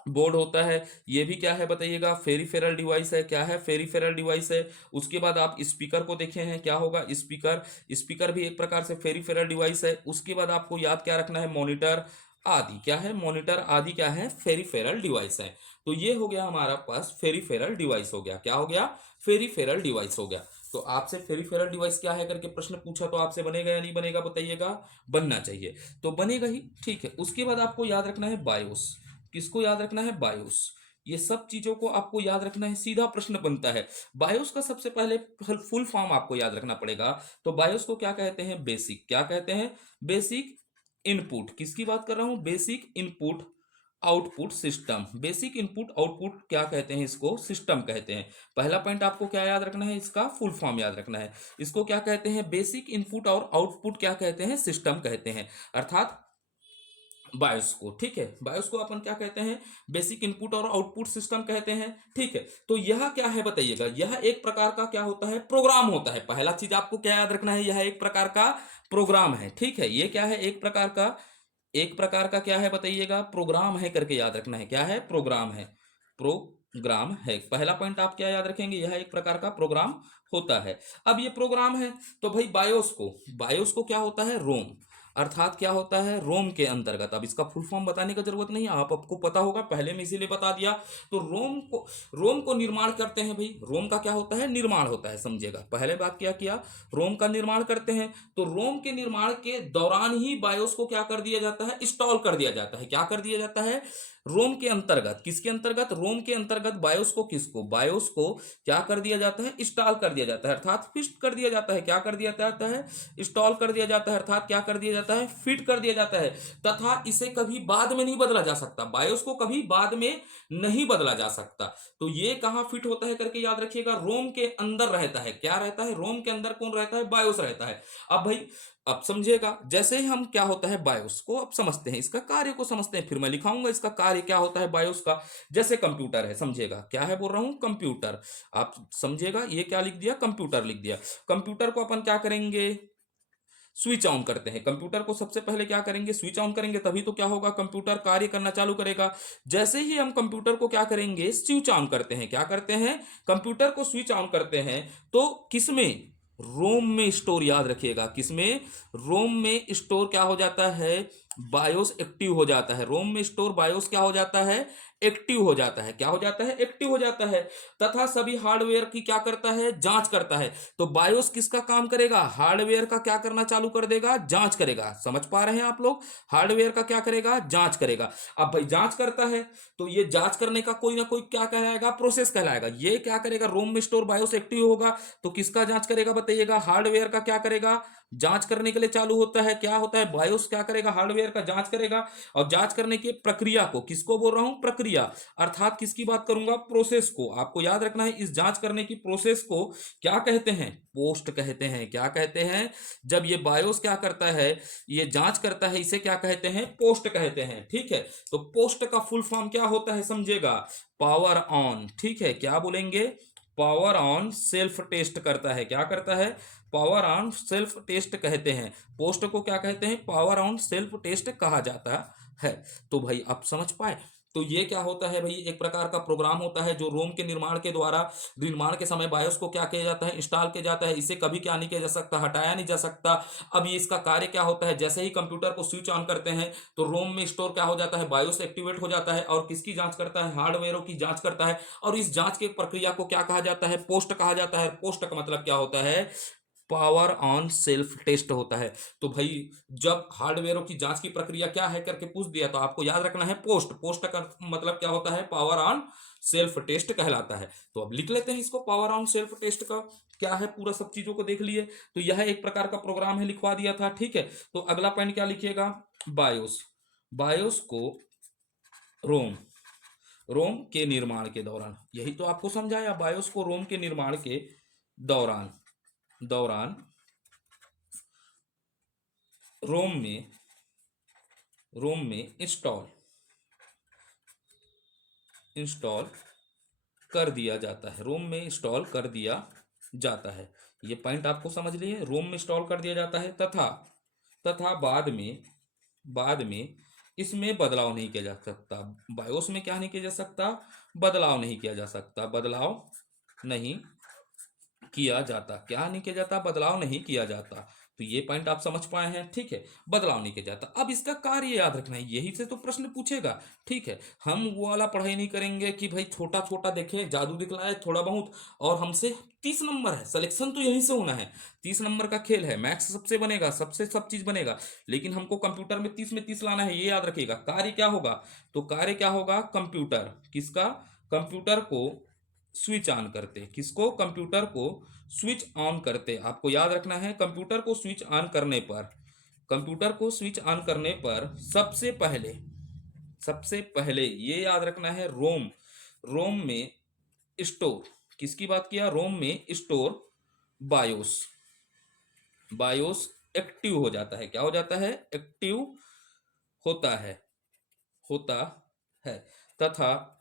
बोर्ड होता है, ये भी क्या है बताइएगा, फेरिफेरल डिवाइस है। क्या है, फेरिफेरल डिवाइस है। उसके बाद आप स्पीकर को देखे हैं, क्या होगा, स्पीकर, स्पीकर भी एक प्रकार से फेरिफेरल डिवाइस है। उसके बाद आपको याद क्या रखना है, मॉनिटर आदि, क्या है, मॉनिटर आदि क्या है, फेरिफेरल डिवाइस है। तो ये हो गया हमारा पास फेरिफेरल डिवाइस हो गया, क्या हो गया, फेरिफेरल डिवाइस हो गया। तो आपसे फेरिफेरल डिवाइस क्या है करके प्रश्न पूछा, तो आपसे बनेगा या नहीं बनेगा बताइएगा, बनना चाहिए, तो बनेगा ही, ठीक है। उसके बाद आपको याद रखना है बायोस, किसको याद रखना है, बायोस। ये सब चीजों को आपको याद रखना है, सीधा प्रश्न बनता है। बायोस का सबसे पहले फुल फॉर्म आपको याद रखना पड़ेगा। तो बायोस को क्या कहते हैं, बेसिक, क्या कहते हैं, बेसिक इनपुट, किसकी बात कर रहा हूं, basic input output system. Basic input output क्या कहते हैं, इसको सिस्टम कहते हैं। पहला पॉइंट आपको क्या याद रखना है, इसका फुल फॉर्म याद रखना है। इसको क्या कहते हैं, बेसिक इनपुट और आउटपुट क्या कहते हैं, सिस्टम कहते हैं, अर्थात बायोस को, ठीक है। बायोस को अपन क्या कहते हैं, बेसिक इनपुट और आउटपुट सिस्टम कहते हैं, ठीक है। तो यह क्या है बताइएगा, यह एक प्रकार का क्या होता है, प्रोग्राम होता है। पहला चीज आपको क्या याद रखना है, यह एक प्रकार का प्रोग्राम है, ठीक है। ये क्या है, एक प्रकार का, एक प्रकार का क्या है बताइएगा, प्रोग्राम है करके याद रखना है। क्या है, प्रोग्राम है, प्रोग्राम है। पहला पॉइंट आप क्या याद रखेंगे, यह एक प्रकार का प्रोग्राम होता है। अब ये प्रोग्राम है, तो भाई बायोस को, बायोस को क्या होता है, रोम, अर्थात क्या होता है, रोम के अंतर्गत। अब इसका फुल फॉर्म बताने की जरूरत नहीं है, आपको पता होगा, पहले में इसीलिए बता दिया। तो रोम को निर्माण करते हैं भाई, रोम का क्या होता है, निर्माण होता है, समझिएगा। पहले बात क्या किया, रोम का निर्माण करते हैं। तो रोम के निर्माण के दौरान ही बायोस को क्या कर दिया जाता है, इंस्टॉल कर दिया जाता है। क्या कर दिया जाता है, रोम के अंतर्गत, किसके अंतर्गत, रोम के अंतर्गत बायोस को, किसको, बायोस को क्या कर दिया जाता है, इंस्टॉल कर दिया जाता है, अर्थात फिट कर दिया जाता है। क्या कर दिया जाता है, इंस्टॉल कर दिया जाता है, अर्थात क्या कर दिया जाता है, फिट कर दिया जाता है। तथा इसे कभी बाद में नहीं बदला जा सकता, बायोस को कभी बाद में नहीं बदला जा सकता। तो ये कहां फिट होता है करके याद रखिएगा, रोम के अंदर रहता है। क्या रहता है, रोम के अंदर कौन रहता है, बायोस रहता है। अब भाई अब समझिएगा, जैसे ही हम क्या होता है बायोस को अब समझते हैं, इसका कार्य को समझते हैं, फिर मैं लिखाऊंगा इसका कार्य क्या होता है बायोस का। जैसे कंप्यूटर है, समझिएगा, क्या है बोल रहा हूं, कंप्यूटर। आप समझिएगा, ये क्या लिख दिया, कंप्यूटर लिख दिया। कंप्यूटर को अपन क्या करेंगे, स्विच ऑन करते हैं। कंप्यूटर को सबसे पहले क्या करेंगे, स्विच ऑन करेंगे, तभी तो क्या होगा, कंप्यूटर कार्य करना चालू करेगा। जैसे ही हम कंप्यूटर को क्या करेंगे, स्विच ऑन करते हैं, क्या करते हैं, कंप्यूटर को स्विच ऑन करते हैं, तो किसमें, रोम में स्टोर, याद रखिएगा किसमें, रोम में स्टोर क्या हो जाता है, बायोस एक्टिव हो जाता है। रोम में स्टोर बायोस क्या हो जाता है, एक्टिव हो जाता है। क्या हो जाता है, एक्टिव हो जाता है। तथा सभी हार्डवेयर की क्या करता है, जांच करता है। तो बायोस किसका काम करेगा, हार्डवेयर का क्या करना चालू कर देगा, जांच करेगा। समझ पा रहे हैं आप लोग, हार्डवेयर का क्या करेगा, जांच करेगा। अब भाई जांच करता है तो ये जांच करने का कोई ना कोई क्या कहलाएगा, प्रोसेस कहलाएगा। ये क्या करेगा, रोम में स्टोर बायोस एक्टिव होगा तो किसका जांच करेगा बताइएगा, हार्डवेयर का क्या करेगा, जांच करने के लिए चालू होता है। क्या होता है, बायोस क्या करेगा, हार्डवेयर का जांच करेगा। और जांच करने की प्रक्रिया को, किसको बोल रहा हूं, प्रक्रिया, अर्थात किसकी बात करूंगा, प्रोसेस को। आपको याद रखना है इस जांच करने की प्रोसेस को क्या कहते हैं, पोस्ट कहते हैं। क्या कहते हैं, जब ये बायोस क्या करता है, ये जांच करता है, इसे क्या कहते हैं, पोस्ट कहते हैं। ठीक है, तो पोस्ट का फुल फॉर्म क्या होता है समझेगा, पावर ऑन। ठीक है, क्या बोलेंगे, पावर ऑन सेल्फ टेस्ट करता है। क्या करता है, पावर ऑन सेल्फ टेस्ट कहते हैं। पोस्ट को क्या कहते हैं, पावर ऑन सेल्फ टेस्ट कहा जाता है। तो भाई आप समझ पाए, तो ये क्या होता है भाई, एक प्रकार का प्रोग्राम होता है जो रोम के निर्माण के द्वारा, निर्माण के समय बायोस को क्या किया जाता है, इंस्टॉल किया जाता है। इसे कभी क्या नहीं किया जा सकता, हटाया नहीं जा सकता। अब ये इसका कार्य क्या होता है, जैसे ही कंप्यूटर को स्विच ऑन करते हैं तो रोम में स्टोर क्या हो जाता है, बायोस एक्टिवेट हो जाता है और किसकी जांच करता है, हार्डवेयरों की जांच करता है। और इस जांच की प्रक्रिया को क्या कहा जाता है, पोस्ट कहा जाता है। पोस्ट का मतलब क्या होता है, पावर ऑन सेल्फ टेस्ट होता है। तो भाई जब हार्डवेयरों की जांच की प्रक्रिया क्या है करके पूछ दिया तो आपको याद रखना है पोस्ट। पोस्ट का मतलब क्या होता है, पावर ऑन सेल्फ टेस्ट कहलाता है। तो अब लिख लेते हैं इसको, पावर ऑन सेल्फ टेस्ट का क्या है, पूरा सब चीजों को देख लिए। तो यह एक प्रकार का प्रोग्राम है, लिखवा दिया था। ठीक है, तो अगला पॉइंट क्या लिखिएगा, बायोस। बायोस को रोम, रोम के निर्माण के दौरान, यही तो आपको समझाया, बायोस को रोम के निर्माण के दौरान, दौरान रोम में, रोम में इंस्टॉल, इंस्टॉल कर दिया जाता है। रोम में इंस्टॉल कर दिया जाता है। ये पॉइंट आपको समझ लिए, रोम में इंस्टॉल कर दिया जाता है। तथा, तथा बाद में, बाद में इसमें बदलाव नहीं किया जा सकता। बायोस में क्या नहीं किया जा सकता, बदलाव नहीं किया जा सकता, बदलाव नहीं किया जाता। क्या नहीं किया जाता, बदलाव नहीं किया जाता। तो ये पॉइंट आप समझ पाए हैं। ठीक है, बदलाव नहीं किया जाता। अब इसका कार्य याद रखना है, यही से तो प्रश्न पूछेगा। ठीक है, हम वो वाला पढ़ाई नहीं करेंगे कि भाई छोटा छोटा देखें, जादू दिखलाए थोड़ा बहुत और हमसे 30 नंबर है, सिलेक्शन तो यहीं से होना है। 30 नंबर का खेल है, मैथ्स सबसे बनेगा, सबसे सब चीज बनेगा, लेकिन हमको कंप्यूटर में 30 में 30 लाना है, ये याद रखिएगा। कार्य क्या होगा, तो कार्य क्या होगा, कंप्यूटर, किसका, कंप्यूटर को स्विच ऑन करते, किसको, कंप्यूटर को स्विच ऑन करते। आपको याद रखना है कंप्यूटर को स्विच ऑन करने पर, कंप्यूटर को स्विच ऑन करने पर सबसे पहले, सबसे पहले ये याद रखना है, रोम, रोम में स्टोर, किसकी बात किया, रोम में स्टोर बायोस, बायोस एक्टिव हो जाता है। क्या हो जाता है, एक्टिव होता है, होता है। तथा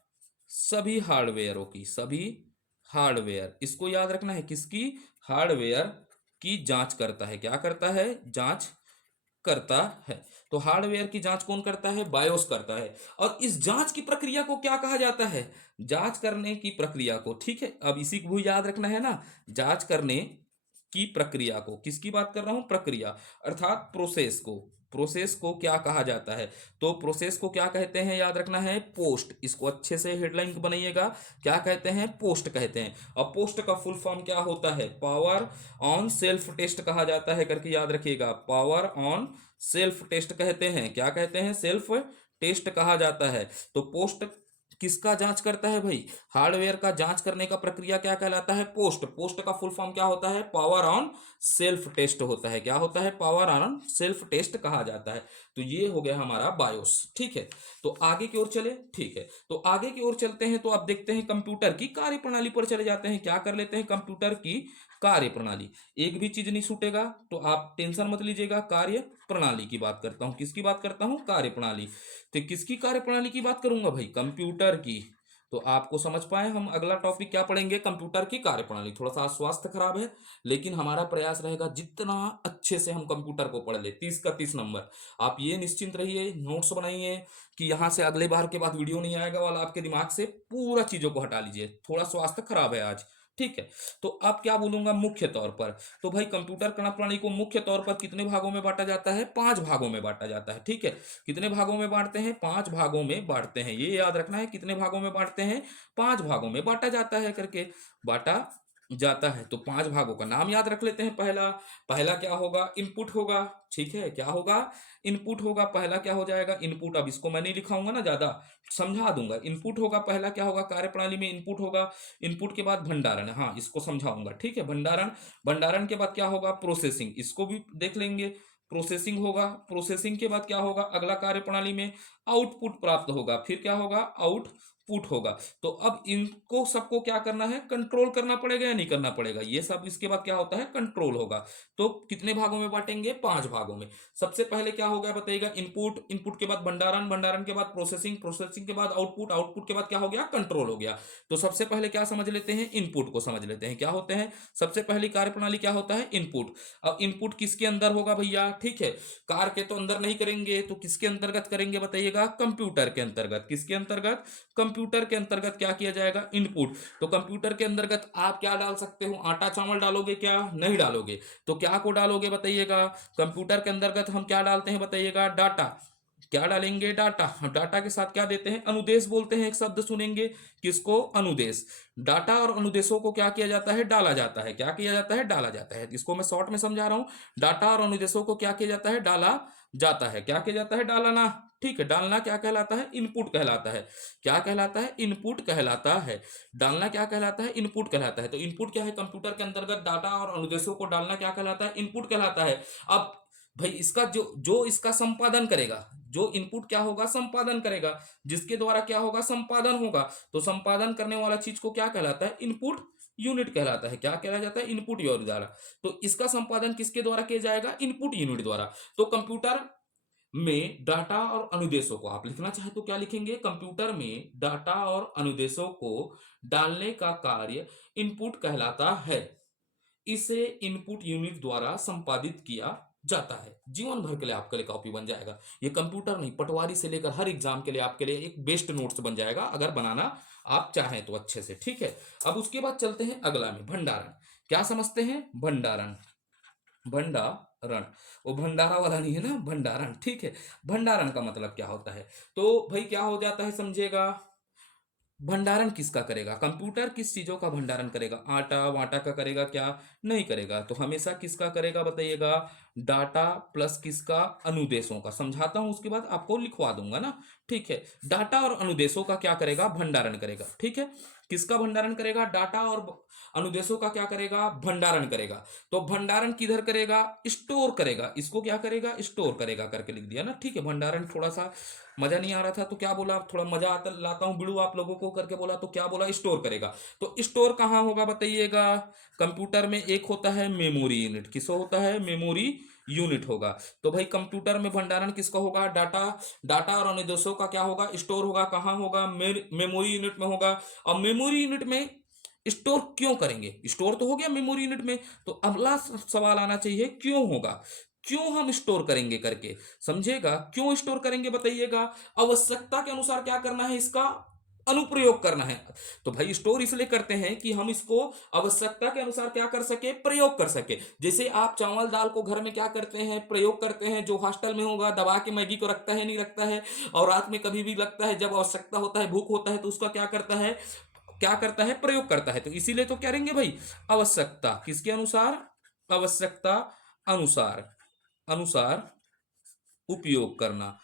सभी हार्डवेयरों की, सभी हार्डवेयर, इसको याद रखना है, किसकी, हार्डवेयर की जांच करता है। क्या करता है, जांच करता है। तो हार्डवेयर की जांच कौन करता है, बायोस करता है। और इस जांच की प्रक्रिया को क्या कहा जाता है, जांच करने की प्रक्रिया को। ठीक है, अब इसी को भी याद रखना है ना, जांच करने की प्रक्रिया को, किसकी बात कर रहा हूं, प्रक्रिया अर्थात प्रोसेस को। प्रोसेस को क्या कहा जाता है, तो प्रोसेस को क्या कहते हैं, याद रखना है, पोस्ट। इसको अच्छे से हेडलाइन बनाइएगा, क्या कहते हैं, पोस्ट कहते हैं। और पोस्ट का फुल फॉर्म क्या होता है, पावर ऑन सेल्फ टेस्ट कहा जाता है करके याद रखिएगा। पावर ऑन सेल्फ टेस्ट कहते हैं, क्या कहते हैं, सेल्फ टेस्ट कहा जाता है। तो पोस्ट किसका जांच करता है भाई, हार्डवेयर का जांच करने का प्रक्रिया क्या कहलाता है, पोस्ट। पोस्ट का फुल फॉर्म क्या होता है, पावर ऑन सेल्फ टेस्ट होता है। क्या होता है, पावर ऑन सेल्फ टेस्ट कहा जाता है। तो ये हो गया हमारा बायोस। ठीक है, तो आगे की ओर चले। ठीक है, तो आगे की ओर चलते हैं, तो आप देखते हैं कंप्यूटर की कार्यप्रणाली पर चले जाते हैं। क्या कर लेते हैं, कंप्यूटर की कार्य प्रणाली। एक भी चीज नहीं छूटेगा, तो आप टेंशन मत लीजिएगा। कार्य प्रणाली की बात करता हूं, किसकी बात करता हूं, कार्य प्रणाली। तो किसकी कार्य प्रणाली की बात करूंगा भाई, कंप्यूटर की तो आपको समझ पाए हम अगला टॉपिक क्या पढ़ेंगे, कंप्यूटर की कार्यप्रणाली। थोड़ा सा स्वास्थ्य खराब है, लेकिन हमारा प्रयास रहेगा जितना अच्छे से हम कंप्यूटर को पढ़ ले, 30 का 30 नंबर। आप ये निश्चिंत रहिए, नोट्स बनाइए कि यहाँ से अगले बार के बाद वीडियो नहीं आएगा वाला आपके दिमाग से पूरा चीजों को हटा लीजिए। थोड़ा स्वास्थ्य खराब है आज, ठीक है। तो अब क्या बोलूंगा मुख्य तौर पर, तो भाई कंप्यूटर कार्यप्रणाली को मुख्य तौर पर कितने भागों में बांटा जाता है, 5 भागों में बांटा जाता है, ठीक है। कितने भागों में बांटते हैं, 5 भागों में बांटते हैं, ये याद रखना है, कितने भागों में बांटते हैं, 5 भागों में बांटा जाता है करके बांटा जाता है। तो 5 भागों का नाम याद रख लेते हैं। पहला पहला क्या होगा, इनपुट होगा, ठीक है। क्या होगा, इनपुट होगा। पहला क्या हो जाएगा, इनपुट। अब इसको मैं नहीं लिखाऊंगा ना, ज्यादा समझा दूंगा। इनपुट होगा, पहला क्या होगा कार्यप्रणाली में, इनपुट होगा। इनपुट के बाद भंडारण, हाँ इसको समझाऊंगा, ठीक है। भंडारण, भंडारण के बाद क्या होगा, प्रोसेसिंग, इसको भी देख लेंगे। प्रोसेसिंग होगा, प्रोसेसिंग के बाद क्या होगा, अगला कार्यप्रणाली में आउटपुट प्राप्त होगा। फिर क्या होगा, आउटपुट होगा। तो अब इनको सबको क्या करना है, कंट्रोल करना पड़ेगा या नहीं करना पड़ेगा, ये सब इसके बाद क्या होता है, कंट्रोल होगा। तो कितने भागों में बांटेंगे, 5 भागों में। सबसे पहले क्या होगा बताइएगा, इनपुट, इनपुट के बाद भंडारण, भंडारण के बाद प्रोसेसिंग, प्रोसेसिंग के बाद आउटपुट, आउटपुट के बाद क्या हो गया, कंट्रोल हो गया। तो सबसे पहले क्या समझ लेते हैं, इनपुट को समझ लेते हैं। क्या होते हैं, सबसे पहली कार्यप्रणाली क्या होता है, इनपुट। अब इनपुट किसके अंदर होगा भैया, ठीक है। कार के तो अंदर नहीं करेंगे, तो किसके अंतर्गत करेंगे बताइएगा, कंप्यूटर के अंतर्गत। किसके अंतर्गत, कंप्यूटर के अंतर्गत क्या किया जाएगा, इनपुट। तो कंप्यूटर के अंतर्गत आप क्या डाल सकते हो, आटा चावल डालोगे क्या, नहीं डालोगे। तो क्या को डालोगे बताइएगा, कंप्यूटर के अंतर्गत हम क्या डालते हैं बताइएगा, डाटा। क्या डालेंगे, डाटा। हम डाटा के साथ क्या देते हैं, अनुदेश बोलते हैं, एक शब्द सुनेंगे, किसको, अनुदेश। डाटा और अनुदेशों को क्या किया जाता है, डाला जाता है। क्या किया जाता है, डाला जाता है। इसको मैं शॉर्ट में समझा रहा हूं। डाटा और अनुदेशों को क्या किया जाता है, डाला जाता है। क्या किया जाता है, डालना, ठीक है। डालना क्या कहलाता है, इनपुट कहलाता है। क्या कहलाता है, इनपुट कहलाता है। डालना क्या कहलाता है, इनपुट कहलाता है। तो इनपुट क्या है, कंप्यूटर के अंतर्गत डाटा और अनुदेशों को डालना क्या कहलाता है, इनपुट कहलाता है। अब भाई इसका जो जो इसका संपादन करेगा, जो इनपुट क्या होगा, संपादन करेगा, जिसके द्वारा क्या होगा, संपादन होगा। तो संपादन करने वाला चीज को क्या कहलाता है, इनपुट यूनिट कहलाता है। क्या कहला जाता है, इनपुट यूनिट द्वारा। तो इसका संपादन किसके द्वारा किया जाएगा, इनपुट यूनिट द्वारा। तो कंप्यूटर में डाटा और अनुदेशों को आप लिखना चाहे तो क्या लिखेंगे, कंप्यूटर में डाटा और अनुदेशों को डालने का कार्य इनपुट कहलाता है। इसे इनपुट यूनिट द्वारा संपादित किया जाता है। जीवन भर के लिए आपके लिए कॉपी बन जाएगा। ये कंप्यूटर नहीं, पटवारी से लेकर हर एग्जाम के लिए आपके लिए एक बेस्ट नोट्स बन जाएगा, अगर बनाना आप चाहें तो अच्छे से, ठीक है। अब उसके बाद चलते हैं अगला में, भंडारण। क्या समझते हैं, भंडारण, भंडारण, वो भंडारा वाला नहीं है ना, भंडारण, ठीक है। भंडारण का मतलब क्या होता है, तो भाई क्या हो जाता है समझिएगा, भंडारण किसका करेगा, कंप्यूटर किस चीजों का भंडारण करेगा, आटा वाटा का करेगा क्या, नहीं करेगा। तो हमेशा किसका करेगा बताइएगा, डाटा प्लस किसका, अनुदेशों का। समझाता हूं उसके बाद आपको लिखवा दूंगा ना, ठीक है। डाटा और अनुदेशों का क्या करेगा, भंडारण करेगा, ठीक है। किसका भंडारण करेगा, डाटा और अनुदेशों का क्या करेगा, भंडारण करेगा। तो भंडारण किधर करेगा, स्टोर करेगा। इसको क्या करेगा, स्टोर करेगा करके लिख दिया ना, ठीक है। भंडारण थोड़ा सा मजा नहीं आ रहा था तो क्या बोला, थोड़ा मजा आता लाता हूं बिड़ू आप लोगों को करके बोला, तो क्या बोला, स्टोर करेगा। तो स्टोर कहां होगा बताइएगा, कंप्यूटर में एक होता है मेमोरी यूनिट। किसको होता है, मेमोरी यूनिट होगा। तो भाई कंप्यूटर में भंडारण किसका होगा, डाटा। डाटा और अनुदेशों का क्या होगा, स्टोर होगा। कहां होगा, मेमोरी यूनिट में होगा। और मेमोरी यूनिट में स्टोर क्यों करेंगे, स्टोर तो हो गया मेमोरी यूनिट में। तो अगला सवाल आना चाहिए, क्यों होगा, क्यों हम स्टोर करेंगे करके, समझेगा। क्यों स्टोर करेंगे बताइएगा, आवश्यकता के अनुसार क्या करना है, इसका अनुप्रयोग करना है। तो भाई स्टोर इसलिए करते हैं कि हम इसको आवश्यकता के अनुसार क्या कर सके, प्रयोग कर सके। जैसे आप चावल दाल को घर में क्या करते हैं, प्रयोग करते हैं। जो हॉस्टल में होगा दबा के मैगी को रखता है, नहीं रखता है। और रात में कभी भी लगता है, जब आवश्यकता होता है, भूख होता है, तो उसका क्या करता है, क्या करता है, प्रयोग करता है। तो इसीलिए तो करेंगे भाई, आवश्यकता किसके अनुसार, आवश्यकता अनुसार, अनुसार उपयोग करना,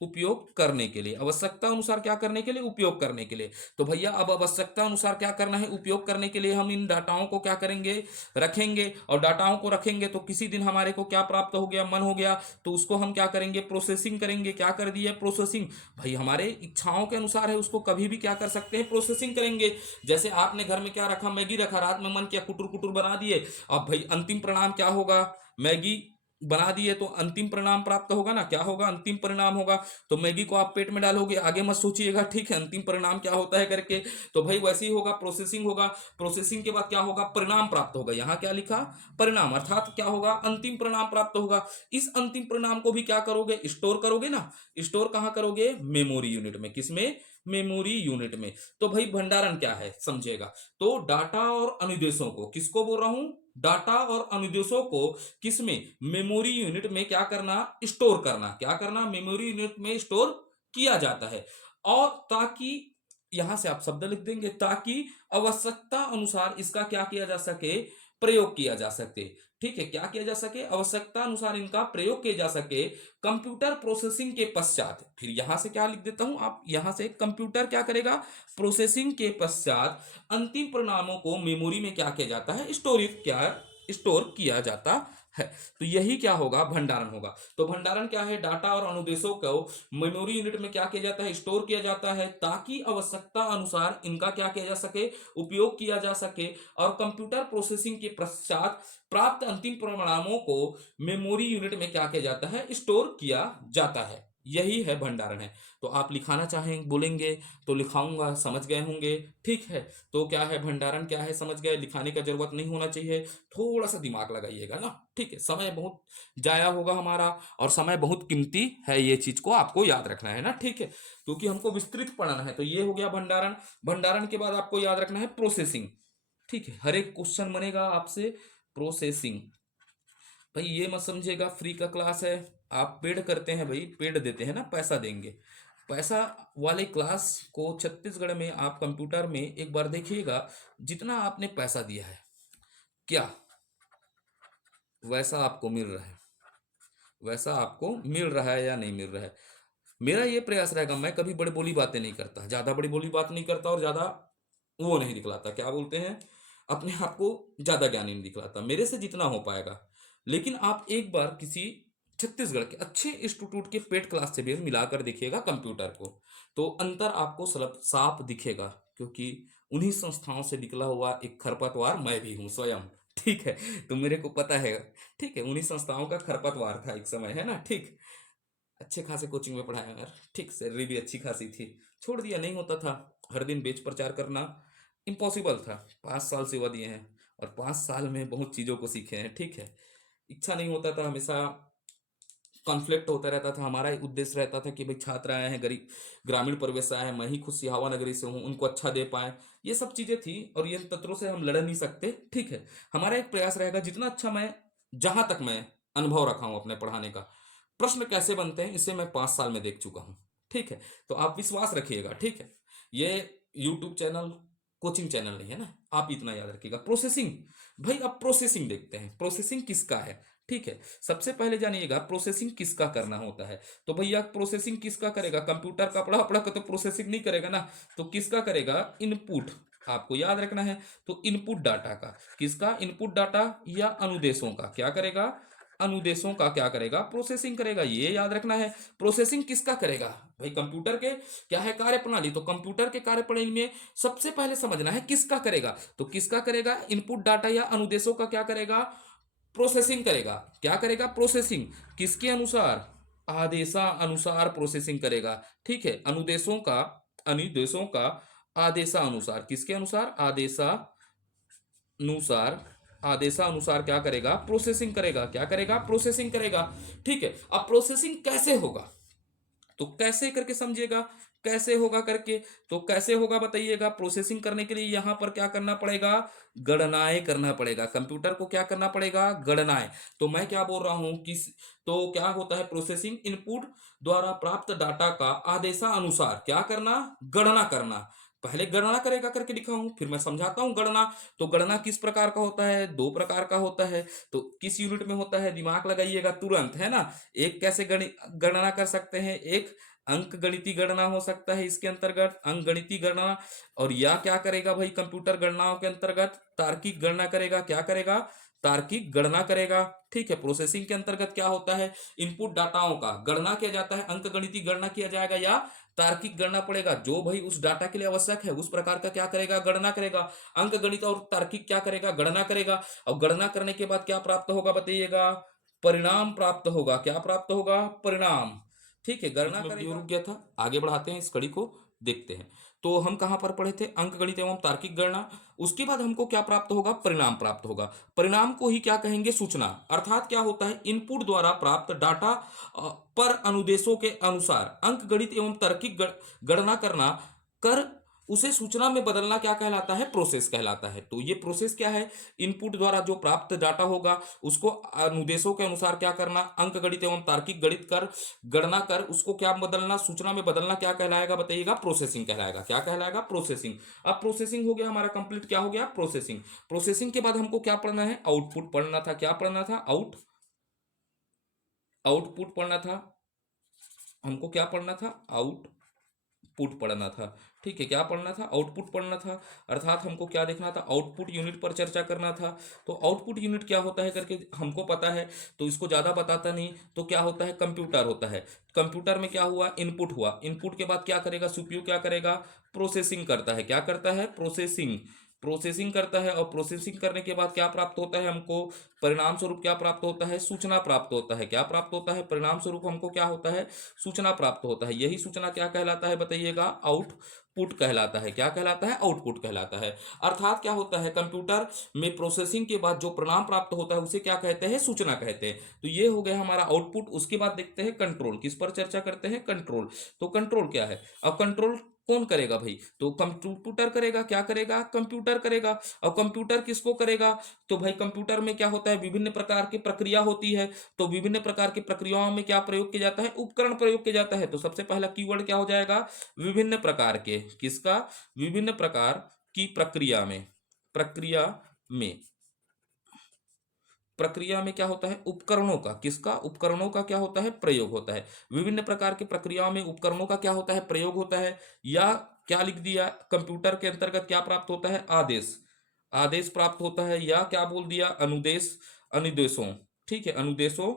उपयोग करने के लिए, आवश्यकता अनुसार क्या करने के लिए, उपयोग करने के लिए। तो भैया अब आवश्यकता अनुसार क्या करना है, उपयोग करने के लिए हम इन डाटाओं को क्या करेंगे, रखेंगे। और डाटाओं को रखेंगे तो किसी दिन हमारे को क्या प्राप्त हो गया, मन हो गया, तो उसको हम क्या करेंगे, प्रोसेसिंग करेंगे। क्या कर दिया, प्रोसेसिंग। भाई हमारे इच्छाओं के अनुसार है, उसको कभी भी क्या कर सकते हैं, प्रोसेसिंग करेंगे। जैसे आपने घर में क्या रखा, मैगी रखा, रात में मन किया कुटुर कुटुर बना दिए। अब भाई अंतिम परिणाम क्या होगा, मैगी बना दिए तो अंतिम परिणाम प्राप्त होगा ना, क्या होगा, अंतिम परिणाम होगा। तो मैगी को आप पेट में डालोगे, आगे मत सोचिएगा, ठीक है, अंतिम परिणाम क्या होता है करके। तो भाई वैसे ही होगा, प्रोसेसिंग होगा, प्रोसेसिंग के बाद क्या होगा, परिणाम प्राप्त होगा। यहाँ क्या लिखा, परिणाम, अर्थात क्या होगा, अंतिम परिणाम प्राप्त होगा। इस अंतिम परिणाम को भी क्या करोगे, स्टोर करोगे ना। स्टोर कहाँ करोगे, मेमोरी यूनिट में। किसमें, मेमोरी यूनिट में। तो भाई भंडारण क्या है समझेगा। तो डाटा और अनुदेशों को, किसको बोल रहा हूं, डाटा और अनुदेशों को किसमें, मेमोरी यूनिट में क्या करना, स्टोर करना। क्या करना, मेमोरी यूनिट में स्टोर किया जाता है। और ताकि, यहां से आप शब्द लिख देंगे, ताकि आवश्यकता अनुसार इसका क्या किया जा सके, प्रयोग किया जा सके। ठीक है, क्या किया जा सके, आवश्यकता अनुसार इनका प्रयोग किया जा सके। कंप्यूटर प्रोसेसिंग के पश्चात, फिर यहां से क्या लिख देता हूं, आप यहां से, कंप्यूटर क्या करेगा, प्रोसेसिंग के पश्चात अंतिम परिणामों को मेमोरी में क्या किया जाता है, स्टोर किया जाता है। तो यही क्या होगा, भंडारण होगा। तो भंडारण क्या है, डाटा और अनुदेशों को मेमोरी यूनिट में क्या किया जाता है, स्टोर किया जाता है, ताकि आवश्यकता अनुसार इनका क्या किया जा सके, उपयोग किया जा सके। और कंप्यूटर प्रोसेसिंग के पश्चात प्राप्त अंतिम परिणामों को मेमोरी यूनिट में क्या किया जाता है, स्टोर किया जाता है। यही है भंडारण है। तो आप लिखाना चाहें, बोलेंगे तो लिखाऊंगा, समझ गए होंगे, ठीक है। तो क्या है भंडारण, क्या है समझ गए, लिखाने का जरूरत नहीं होना चाहिए, थोड़ा सा दिमाग लगाइएगा ना, ठीक है। समय बहुत जाया होगा हमारा, और समय बहुत कीमती है, ये चीज को आपको याद रखना है ना, ठीक है, क्योंकि हमको विस्तृत पढ़ना है। तो ये हो गया भंडारण। भंडारण के बाद आपको याद रखना है प्रोसेसिंग, ठीक है। हर एक क्वेश्चन बनेगा आपसे प्रोसेसिंग। भाई ये मत समझिएगा फ्री का क्लास है, आप पेड करते हैं भाई, पेड देते हैं ना, पैसा देंगे। पैसा वाले क्लास को छत्तीसगढ़ में आप कंप्यूटर में एक बार देखिएगा, जितना आपने पैसा दिया है, क्या वैसा आपको मिल रहा है, वैसा आपको मिल रहा है या नहीं मिल रहा है। मेरा ये प्रयास रहेगा, मैं कभी बड़ी बोली बातें नहीं करता, ज्यादा बड़ी बोली बात नहीं करता, और ज्यादा वो नहीं दिखलाता, क्या बोलते हैं, अपने आप को ज्यादा ज्ञानी नहीं दिखलाता, मेरे से जितना हो पाएगा। लेकिन आप एक बार किसी छत्तीसगढ़ के अच्छे इंस्टीट्यूट के पेड क्लास से भी मिलाकर देखिएगा कंप्यूटर को, तो अंतर आपको साफ दिखेगा। क्योंकि उन्हीं संस्थाओं से निकला हुआ एक खरपतवार मैं भी हूँ स्वयं, ठीक है। तो मेरे को पता है, ठीक है, उन्हीं संस्थाओं का खरपतवार था एक समय, है ना, ठीक। अच्छे खासे कोचिंग में पढ़ाया यार, ठीक, सैलरी भी अच्छी खासी थी, छोड़ दिया, नहीं होता था। हर दिन बेच प्रचार करना इम्पॉसिबल था। 5 साल सेवा दिए हैं, और 5 साल में बहुत चीज़ों को सीखे हैं, ठीक है। इच्छा नहीं होता था, हमेशा कॉन्फ्लिक्ट होता रहता था। हमारा एक उद्देश्य रहता था कि भाई छात्र आए हैं, गरीब ग्रामीण परिवेश से आए हैं, मैं ही खुद सिहावा नगरी से हूँ, उनको अच्छा दे पाए, ये सब चीज़ें थी। और ये तत्वों से हम लड़ नहीं सकते, ठीक है। हमारा एक प्रयास रहेगा, जितना अच्छा मैं, जहां तक मैं अनुभव रखा हूं अपने पढ़ाने का, प्रश्न कैसे बनते हैं इसे मैं 5 साल में देख चुका हूं, ठीक है। तो आप विश्वास रखिएगा, ठीक है। ये यूट्यूब चैनल कोचिंग चैनल नहीं है ना, आप इतना याद रखिएगा। प्रोसेसिंग, भाई अब प्रोसेसिंग देखते हैं, प्रोसेसिंग किसका है, ठीक है। सबसे पहले जानिएगा प्रोसेसिंग किसका करना होता है। तो भैया प्रोसेसिंग किसका करेगा, कंप्यूटर का पढ़ा पढ़ा का तो प्रोसेसिंग नहीं करेगा ना, तो किसका करेगा, इनपुट, आपको याद रखना है। तो इनपुट डाटा का, किसका, इनपुट डाटा या अनुदेशों का क्या करेगा, अनुदेशों का क्या करेगा, प्रोसेसिंग करेगा, ये याद रखना है। प्रोसेसिंग किसका करेगा, भाई कंप्यूटर के क्या है कार्य प्रणाली, तो कंप्यूटर के कार्य प्रणाली में सबसे पहले समझना है किसका करेगा। तो किसका करेगा, इनपुट डाटा या अनुदेशों का क्या करेगा, प्रोसेसिंग करेगा। क्या करेगा, प्रोसेसिंग, किसके अनुसार, आदेशा अनुसार प्रोसेसिंग करेगा, ठीक है। अनुदेशों का, अनुदेशों का आदेशा अनुसार, किसके अनुसार, अनुसार, आदेशानुसार क्या करेगा, प्रोसेसिंग करेगा। क्या करेगा, प्रोसेसिंग करेगा, ठीक है। अब प्रोसेसिंग कैसे होगा, तो कैसे करके समझिएगा, कैसे होगा करके। तो कैसे होगा बताइएगा, प्रोसेसिंग करने के लिए यहां पर क्या करना पड़ेगा, गणनाएं करना पड़ेगा। कंप्यूटर को क्या करना पड़ेगा, गणनाएं। तो मैं क्या बोल रहा हूं, किस, तो क्या होता है प्रोसेसिंग, इनपुट द्वारा प्राप्त डाटा का आदेशानुसार क्या करना, गणना करना। पहले गणना करेगा करके लिखा हूं, फिर मैं समझाता हूं गणना। तो गणना किस प्रकार का होता है, 2 प्रकार का होता है। तो किस यूनिट में होता है, दिमाग लगाइएगा तुरंत, है ना। एक कैसे गणना कर सकते हैं, एक अंक गणितीय गणना हो सकता है इसके अंतर्गत, अंक गणितीय गणना। और या क्या करेगा भाई, कंप्यूटर गणनाओं के अंतर्गत तार्किक गणना करेगा। क्या करेगा, तार्किक गणना करेगा, ठीक है। प्रोसेसिंग के अंतर्गत क्या होता है, इनपुट डाटाओं का गणना किया जाता है, अंक गणितीय गणना किया जाएगा या तार्किक गणना पड़ेगा। जो भाई उस डाटा के लिए आवश्यक है उस प्रकार का क्या करेगा, गणना करेगा। अंक गणित और तार्किक क्या करेगा, गणना करेगा। और गणना करने के बाद क्या प्राप्त होगा बताइएगा, परिणाम प्राप्त होगा। क्या प्राप्त होगा? परिणाम। ठीक है, गणना करेगा। रुक गया था, आगे बढ़ाते हैं, इस कड़ी को देखते हैं। तो हम कहां पर पढ़े थे? अंकगणित एवं तार्किक गणना। उसके बाद हमको क्या प्राप्त होगा? परिणाम प्राप्त होगा। परिणाम को ही क्या कहेंगे? सूचना। अर्थात क्या होता है? इनपुट द्वारा प्राप्त डाटा पर अनुदेशों के अनुसार अंकगणित एवं तार्किक गणना करना कर उसे सूचना में बदलना क्या कहलाता है? प्रोसेस कहलाता है। तो ये प्रोसेस क्या है? इनपुट द्वारा जो प्राप्त डाटा होगा उसको अनुदेशों के अनुसार क्या करना? अंकगणित एवं तार्किक गणित कर गणना कर उसको क्या बदलना? सूचना में बदलना क्या कहलाएगा? बताइएगा। प्रोसेसिंग कहलाएगा। क्या कहलाएगा? प्रोसेसिंग। अब प्रोसेसिंग हो गया हमारा कंप्लीट। क्या हो गया? प्रोसेसिंग। प्रोसेसिंग के बाद हमको क्या पढ़ना है? आउटपुट पढ़ना था। क्या पढ़ना था? आउटपुट पढ़ना था। हमको क्या पढ़ना था? आउटपुट पढ़ना था। ठीक है, क्या पढ़ना था? आउटपुट पढ़ना था। अर्थात हमको क्या देखना था? आउटपुट यूनिट पर चर्चा करना था। तो आउटपुट यूनिट क्या होता है करके हमको पता है, तो इसको ज़्यादा बताता नहीं। तो क्या होता है? कंप्यूटर होता है। कंप्यूटर में क्या हुआ? इनपुट हुआ। इनपुट के बाद क्या करेगा? सीपीयू क्या करेगा? प्रोसेसिंग करता है। क्या करता है? प्रोसेसिंग। प्रोसेसिंग करता है, और प्रोसेसिंग करने के बाद क्या प्राप्त होता है हमको? परिणाम स्वरूप क्या प्राप्त होता है? सूचना प्राप्त होता है। क्या प्राप्त होता है? परिणाम स्वरूप हमको क्या होता है? सूचना प्राप्त होता है। यही सूचना क्या कहलाता है? बताइएगा। आउटपुट कहलाता है। क्या कहलाता है? आउटपुट कहलाता है। अर्थात क्या होता है? कंप्यूटर में प्रोसेसिंग के बाद जो परिणाम प्राप्त होता है उसे क्या कहते हैं? सूचना कहते हैं। तो ये हो गया हमारा आउटपुट। उसके बाद देखते हैं कंट्रोल। किस पर चर्चा करते हैं? कंट्रोल। तो कंट्रोल क्या है? अब कंट्रोल कौन करेगा भाई? तो कंप्यूटर करेगा। क्या करेगा? कंप्यूटर करेगा। और कंप्यूटर किसको करेगा? तो भाई कंप्यूटर में क्या होता है? विभिन्न प्रकार की प्रक्रिया होती है। तो विभिन्न प्रकार की प्रक्रियाओं में क्या प्रयोग किया जाता है? उपकरण प्रयोग किया जाता है। तो सबसे पहला कीवर्ड क्या हो जाएगा? विभिन्न प्रकार के। किसका? विभिन्न प्रकार की प्रक्रिया में। प्रक्रिया में। प्रक्रिया में क्या होता है? उपकरणों का। किसका? उपकरणों का क्या होता है? प्रयोग होता है। विभिन्न प्रकार की प्रक्रियाओं में उपकरणों का क्या होता है? प्रयोग होता है। या क्या लिख दिया? कंप्यूटर के अंतर्गत क्या प्राप्त होता है? आदेश। आदेश प्राप्त होता है। या क्या बोल दिया? अनुदेश। अनुदेशों। ठीक है, अनुदेशों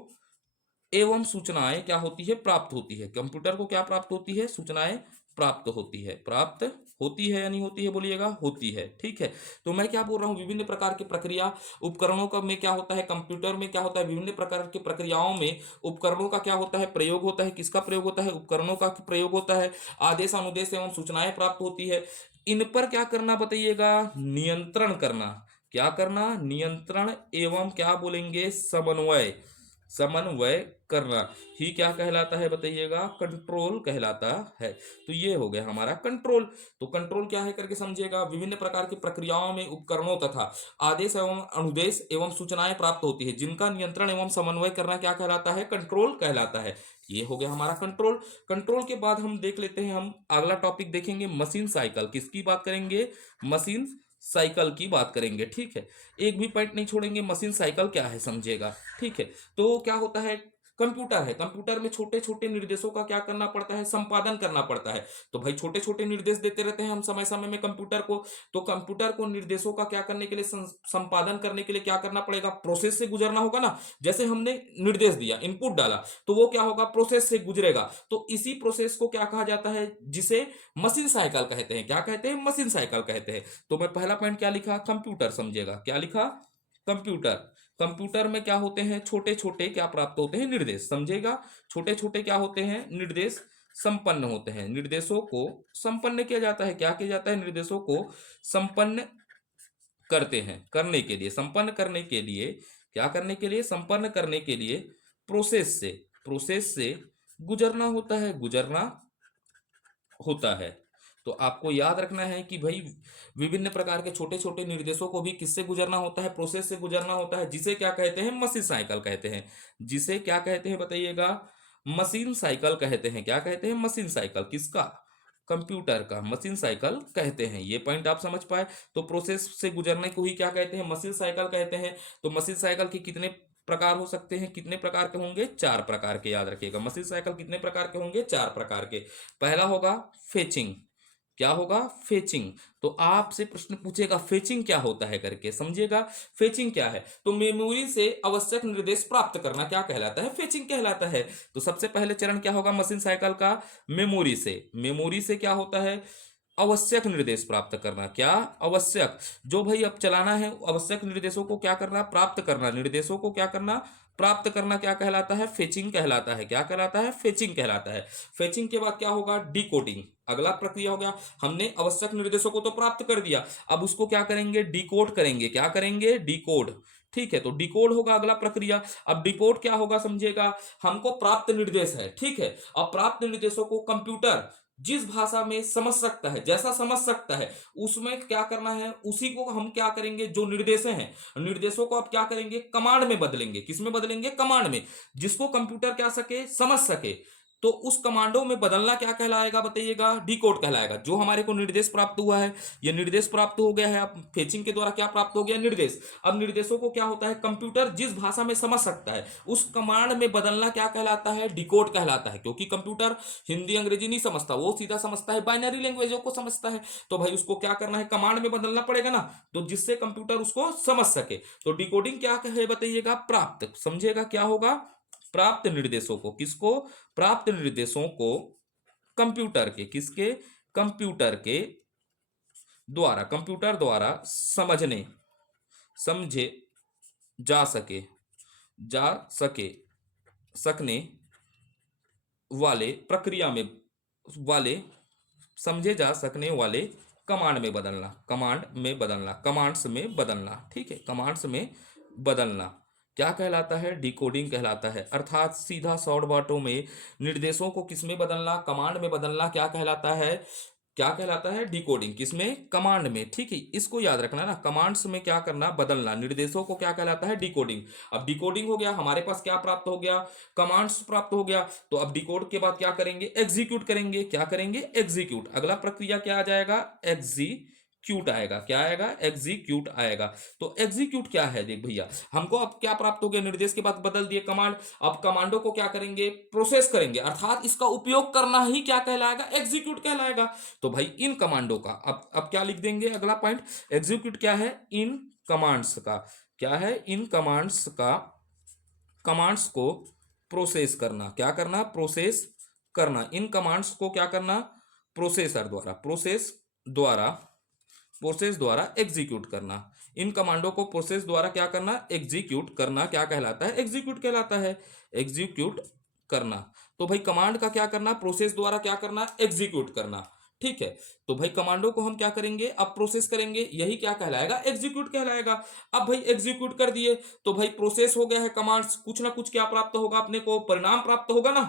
एवं सूचनाएं क्या होती है? प्राप्त होती है। कंप्यूटर को क्या प्राप्त होती है? सूचनाएं प्राप्त होती है। प्राप्त होती है या नहीं होती है? बोलिएगा। होती है। ठीक है, तो मैं क्या बोल रहा हूं? विभिन्न प्रकार की प्रक्रिया उपकरणों का में क्या होता है? कंप्यूटर में क्या होता है? विभिन्न प्रकार की प्रक्रियाओं में उपकरणों का क्या होता है? प्रयोग होता है। किसका प्रयोग होता है? उपकरणों का प्रयोग होता है। आदेश अनुदेश एवं सूचनाएं प्राप्त होती है। इन पर क्या करना? बताइएगा। नियंत्रण करना। क्या करना? नियंत्रण एवं क्या बोलेंगे? समन्वय। समन्वय करना ही क्या कहलाता है? बताइएगा। कंट्रोल कहलाता है। तो ये हो गया हमारा कंट्रोल। तो कंट्रोल क्या है करके समझिएगा। विभिन्न प्रकार की प्रक्रियाओं में उपकरणों तथा आदेश एवं अनुदेश एवं सूचनाएं प्राप्त होती है, जिनका नियंत्रण एवं समन्वय करना क्या कहलाता है? कंट्रोल कहलाता है। ये हो गया हमारा कंट्रोल। कंट्रोल के बाद हम देख लेते हैं, हम अगला टॉपिक देखेंगे मशीन साइकिल। किसकी बात करेंगे? मशीन साइकिल की बात करेंगे। ठीक है, एक भी पॉइंट नहीं छोड़ेंगे। मशीन साइकिल क्या है समझिएगा। ठीक है, तो क्या होता है? कंप्यूटर है। कंप्यूटर में छोटे छोटे निर्देशों का क्या करना पड़ता है? संपादन करना पड़ता है। तो भाई छोटे छोटे निर्देश देते रहते हैं हम समय समय में कंप्यूटर को। तो कंप्यूटर को निर्देशों का क्या करने के लिए, संपादन करने के लिए क्या करना पड़ेगा? प्रोसेस से गुजरना होगा ना। जैसे हमने निर्देश दिया, इनपुट डाला, तो वो क्या होगा? प्रोसेस से गुजरेगा। तो इसी प्रोसेस को क्या कहा जाता है? जिसे मशीन साइकिल कहते हैं। क्या कहते हैं? मशीन साइकिल कहते हैं। तो मैं पहला पॉइंट क्या लिखा? कंप्यूटर। समझिएगा। क्या लिखा? कंप्यूटर। कंप्यूटर में क्या होते हैं? छोटे छोटे क्या प्राप्त होते हैं? निर्देश। समझेगा। छोटे छोटे क्या होते हैं? निर्देश संपन्न होते हैं। निर्देशों को संपन्न किया जाता है। क्या किया जाता है? निर्देशों को संपन्न करते हैं। करने के लिए, संपन्न करने के लिए, क्या करने के लिए? संपन्न करने के लिए प्रोसेस से गुजरना होता है। गुजरना होता है। तो आपको याद रखना है कि भाई विभिन्न प्रकार के छोटे छोटे निर्देशों को भी किससे गुजरना होता है? प्रोसेस से गुजरना होता है, जिसे क्या कहते हैं? मशीन साइकिल कहते हैं। जिसे क्या कहते हैं? बताइएगा। मशीन साइकिल कहते हैं। क्या कहते हैं? Machine cycle. किसका? कंप्यूटर का मशीन साइकिल कहते हैं। ये पॉइंट आप समझ पाए। तो प्रोसेस से गुजरने को ही क्या कहते हैं? मशीन साइकिल कहते हैं। तो मशीन साइकिल के कितने प्रकार हो सकते हैं? कितने प्रकार के होंगे? 4 प्रकार के। याद रखिएगा। मशीन साइकिल कितने प्रकार के होंगे? 4 प्रकार के। पहला होगा फेचिंग। क्या होगा? फेचिंग। तो आपसे प्रश्न पूछेगा फेचिंग क्या होता है करके, समझिएगा। फेचिंग क्या है? तो मेमोरी से आवश्यक निर्देश प्राप्त करना क्या कहलाता है? फेचिंग कहलाता है। तो सबसे पहले चरण क्या होगा मशीन साइकिल का? मेमोरी से। मेमोरी से क्या होता है? आवश्यक निर्देश प्राप्त करना। क्या? आवश्यक। जो भाई अब चलाना है, आवश्यक निर्देशों को क्या करना? प्राप्त करना। निर्देशों को क्या करना? प्राप्त करना क्या कहलाता है? फेचिंग कहलाता है। क्या कहलाता है? फेचिंग कहलाता है। फेचिंग के बाद क्या होगा? डिकोडिंग। अगला प्रक्रिया हो गया, हमने आवश्यक निर्देशों को तो प्राप्त कर दिया, अब उसको क्या करेंगे? डिकोड करेंगे। क्या करेंगे? डिकोड। ठीक है, तो डिकोड होगा अगला प्रक्रिया। अब डिकोड क्या होगा समझिएगा, हमको प्राप्त निर्देश है, ठीक है। अब प्राप्त निर्देशों को कंप्यूटर जिस भाषा में समझ सकता है, जैसा समझ सकता है, उसमें क्या करना है, उसी को हम क्या करेंगे, जो निर्देश हैं, निर्देशों को आप क्या करेंगे? कमांड में बदलेंगे। किसमें बदलेंगे? कमांड में। जिसको कंप्यूटर क्या सके? समझ सके। तो उस कमांडों में बदलना क्या कहलाएगा बताइएगा? डिकोड कहलाएगा। जो हमारे को निर्देश प्राप्त हुआ है, ये निर्देश प्राप्त हो गया है, अब फेचिंग के द्वारा क्या प्राप्त हो गया? निर्देश। अब निर्देशों को क्या होता है, कंप्यूटर जिस भाषा में समझ सकता है उस कमांड में बदलना क्या कहलाता है? डिकोड कहलाता है। क्योंकि कंप्यूटर हिंदी अंग्रेजी नहीं समझता, वो सीधा समझता है बाइनरी लैंग्वेजों को समझता है। तो भाई उसको क्या करना है? कमांड में बदलना पड़ेगा ना, तो जिससे कंप्यूटर उसको समझ सके। तो डिकोडिंग क्या है बताइएगा? प्राप्त। समझिएगा क्या होगा? प्राप्त निर्देशों को। किसको? प्राप्त निर्देशों को कंप्यूटर के, किसके? कंप्यूटर के द्वारा, कंप्यूटर द्वारा समझने, समझे जा सके, जा सके, सकने वाले प्रक्रिया में, वाले समझे जा सकने वाले कमांड में बदलना, कमांड में बदलना, कमांड्स में बदलना। ठीक है, कमांड्स में बदलना क्या कहलाता है? डिकोडिंग कहलाता है। अर्थात सीधा शॉर्ट बातों में निर्देशों को किसमें बदलना? कमांड में बदलना क्या कहलाता है? क्या कहलाता है? डिकोडिंग। किसमें? कमांड में। ठीक है, इसको याद रखना ना, कमांड्स में क्या करना? बदलना। निर्देशों को क्या कहलाता है? डिकोडिंग। अब डिकोडिंग हो गया, हमारे पास क्या प्राप्त हो गया? कमांड्स प्राप्त हो गया। तो अब डिकोड के बाद क्या करेंगे? एग्जीक्यूट करेंगे। क्या करेंगे? एग्जीक्यूट। अगला प्रक्रिया क्या आ जाएगा? एग्जीक्यूट आएगा। क्या आएगा? एग्जीक्यूट आएगा। तो एग्जीक्यूट क्या है? देख भैया, हमको अब क्या प्राप्त हो गया? निर्देश के बाद बदल दिए कमांड। अब कमांडो को क्या करेंगे? प्रोसेस करेंगे, अर्थात इसका उपयोग करना ही क्या कहलाएगा? एग्जीक्यूट कहलाएगा। तो भाई इन कमांडो का अब क्या लिख देंगे? अगला पॉइंट, एग्जीक्यूट क्या है? इन कमांड्स का। क्या है? इन कमांड्स का, कमांड्स को प्रोसेस करना। क्या करना? प्रोसेस करना। इन कमांड्स को क्या करना? प्रोसेसर द्वारा, प्रोसेस द्वारा एग्जीक्यूट करना। इन कमांडो को प्रोसेस द्वारा क्या करना? एग्जीक्यूट करना। क्या कहलाता है? एग्जीक्यूट कहलाता है। एग्जीक्यूट करना। तो भाई कमांड का क्या करना? प्रोसेस द्वारा क्या करना? एग्जीक्यूट करना। ठीक है, तो भाई कमांडो को हम क्या करेंगे? अब प्रोसेस करेंगे, यही क्या कहलाएगा? एग्जीक्यूट कहलाएगा। अब भाई एग्जीक्यूट कर दिए तो भाई प्रोसेस हो गया है कमांड्स, कुछ ना कुछ क्या प्राप्त होगा? अपने को परिणाम प्राप्त होगा ना।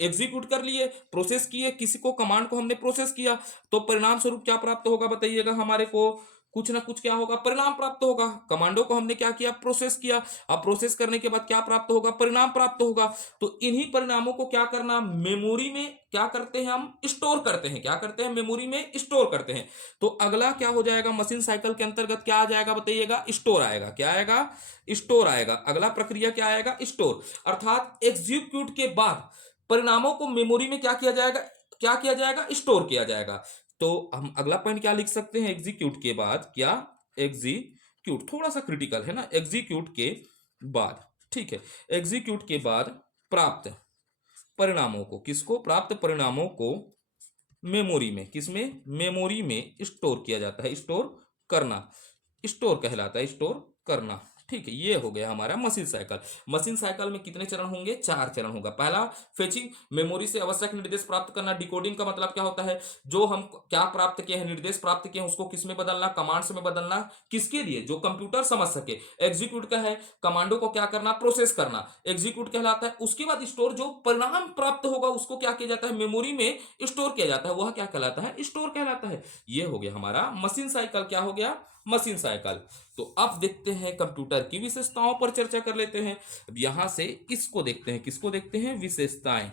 एग्जीक्यूट कर लिए, प्रोसेस किए, किसी को कमांड को हमने प्रोसेस किया, तो परिणाम स्वरूप क्या प्राप्त होगा बताइएगा? हमारे को कुछ ना कुछ क्या होगा? परिणाम प्राप्त होगा। कमांडो को हमने क्या किया? प्रोसेस किया। अब प्रोसेस करने के बाद क्या प्राप्त होगा? परिणाम प्राप्त होगा। तो इन्हीं परिणामों को क्या करना? मेमोरी में क्या करते हैं? हम स्टोर करते हैं। क्या करते हैं? मेमोरी में स्टोर करते हैं। तो अगला क्या हो जाएगा? मशीन साइकिल के अंतर्गत क्या आ जाएगा बताइएगा? स्टोर आएगा। क्या आएगा? स्टोर आएगा। अगला प्रक्रिया क्या आएगा? स्टोर। अर्थात एग्जीक्यूट के बाद परिणामों को मेमोरी में क्या किया जाएगा? क्या किया जाएगा? स्टोर किया जाएगा। तो हम अगला पॉइंट क्या लिख सकते हैं? एग्जीक्यूट के बाद क्या? एग्जीक्यूट थोड़ा सा क्रिटिकल है ना, एग्जीक्यूट के बाद। ठीक है, एग्जीक्यूट के बाद प्राप्त परिणामों को, किसको? प्राप्त परिणामों को मेमोरी में, किसमें? मेमोरी में स्टोर किया जाता है। स्टोर करना, स्टोर कहलाता है, स्टोर करना। ठीक है, ये हो गया हमारा मशीन साइकिल। मशीन साइकिल में कितने चरण होंगे? 4 चरण होगा। पहला फेचिंग, मेमोरी से आवश्यक निर्देश प्राप्त करना। डिकोडिंग का मतलब क्या होता है? जो हम क्या प्राप्त किए हैं, निर्देश प्राप्त किए हैं, उसको किस में बदलना? कमांड्स में बदलना। किसके लिए? जो कंप्यूटर समझ सके। एग्जीक्यूट का है, कमांडो को क्या करना? प्रोसेस करना। एग्जीक्यूट कहलाता है। उसके बाद स्टोर, जो परिणाम प्राप्त होगा उसको क्या किया जाता है? मेमोरी में स्टोर किया जाता है, वह क्या कहलाता है? स्टोर कहलाता है। ये हो गया हमारा मशीन साइकिल। क्या हो गया? Machine cycle. तो अब देखते हैं कंप्यूटर की विशेषताओं पर चर्चा कर लेते हैं। अब यहां से इसको देखते हैं, किसको देखते हैं? विशेषताएं।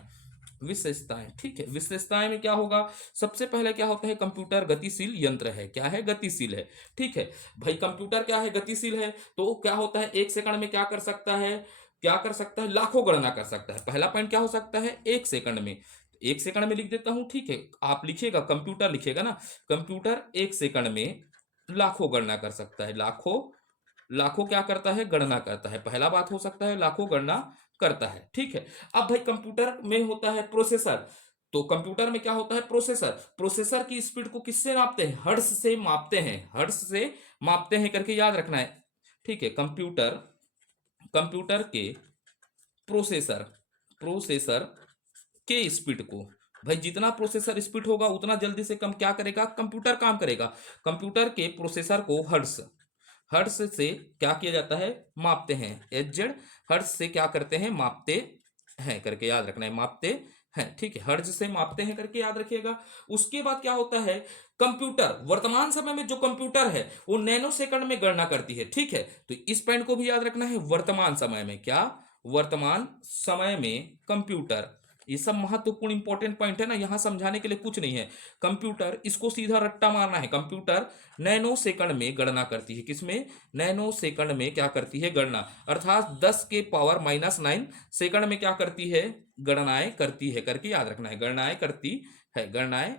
विशेषताएं, ठीक है। विशेषताएं में क्या होगा? सबसे पहले क्या होता है? कंप्यूटर गतिशील यंत्र है। क्या है? गतिशील है। ठीक है भाई, कंप्यूटर क्या है? गतिशील है। तो क्या होता है? 1 सेकंड में क्या कर सकता है? क्या कर सकता है? लाखों गणना कर सकता है। पहला पॉइंट क्या हो सकता है? 1 सेकंड में। 1 सेकंड में लिख देता हूं, ठीक है। आप लिखिएगा, कंप्यूटर लिखिएगा ना, कंप्यूटर 1 सेकंड में लाखों गणना कर सकता है। लाखों, लाखों क्या करता है? गणना करता है। पहला बात हो सकता है लाखों गणना करता है। ठीक है, अब भाई कंप्यूटर में होता है प्रोसेसर। तो कंप्यूटर में क्या होता है? प्रोसेसर। प्रोसेसर की स्पीड को किससे नापते हैं? हर्ट्ज से मापते हैं। हर्ट्ज से मापते हैं करके याद रखना है। ठीक है, कंप्यूटर, कंप्यूटर के प्रोसेसर प्रोसेसर के स्पीड को। भाई जितना प्रोसेसर स्पीड होगा उतना जल्दी से कम क्या करेगा, कंप्यूटर काम करेगा। कंप्यूटर के प्रोसेसर को हर्ट्ज हर्ट्ज से क्या किया जाता है, मापते हैं। एचजेड हर्ट्ज से क्या करते हैं, मापते हैं करके याद रखना है, मापते हैं। ठीक है, हर्ट्ज से मापते हैं करके याद रखिएगा। उसके बाद क्या होता है, कंप्यूटर वर्तमान समय में जो कंप्यूटर है वो नैनो सेकंड में गणना करती है। ठीक है, तो इस पॉइंट को भी याद रखना है। वर्तमान समय में क्या, वर्तमान समय में कंप्यूटर, ये सब महत्वपूर्ण इंपॉर्टेंट पॉइंट है ना, यहां समझाने के लिए कुछ नहीं है। कंप्यूटर, इसको सीधा रट्टा मारना है। कंप्यूटर नैनो सेकंड में गणना करती है। किसमें, नैनो सेकंड में क्या करती है, गणना, अर्थात 10 के पावर -9 सेकंड में क्या करती है, गणनाएं करती है करके याद रखना है। गणनाएं करती है, गणनाएं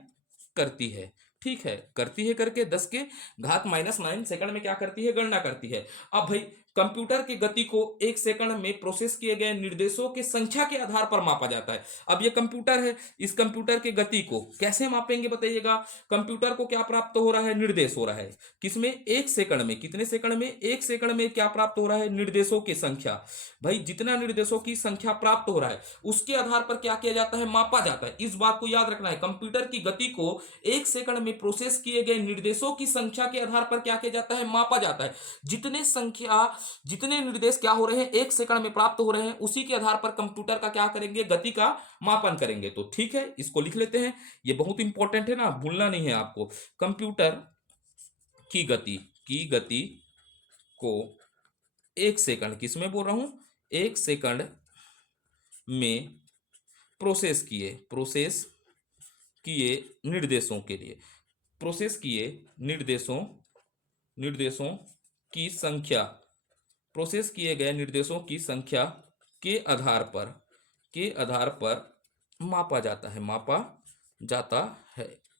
करती है। ठीक है, करती है करके 10 के घात -9 सेकंड में क्या करती है, गणना करती है। अब भाई कंप्यूटर की गति को एक सेकंड में प्रोसेस किए गए निर्देशों की संख्या के आधार पर मापा जाता है। अब ये कंप्यूटर है, इस कंप्यूटर की गति को कैसे मापेंगे बताइएगा। कंप्यूटर को क्या प्राप्त हो रहा है, निर्देश हो रहा है। किसमें, एक सेकंड में। कितने सेकंड में, एक सेकंड में क्या प्राप्त हो रहा है, निर्देशों की संख्या। भाई जितना निर्देशों की संख्या प्राप्त हो रहा है उसके आधार पर क्या किया जाता है, मापा जाता है। इस बात को याद रखना है, कंप्यूटर की गति को एक सेकंड में प्रोसेस किए गए निर्देशों की संख्या के आधार पर क्या किया जाता है, मापा जाता है। जितने निर्देश क्या हो रहे हैं, एक सेकंड में प्राप्त हो रहे हैं, उसी के आधार पर कंप्यूटर का क्या करेंगे, गति का मापन करेंगे। तो ठीक है, इसको लिख लेते हैं, ये बहुत इंपॉर्टेंट है ना, भूलना नहीं है आपको। कंप्यूटर की गति को एक सेकंड, किसमें बोल रहा हूं, एक सेकंड में प्रोसेस किए निर्देशों के लिए, प्रोसेस किए निर्देशों की संख्या, प्रोसेस किए गए निर्देशों की संख्या के आधार पर मापा जाता है,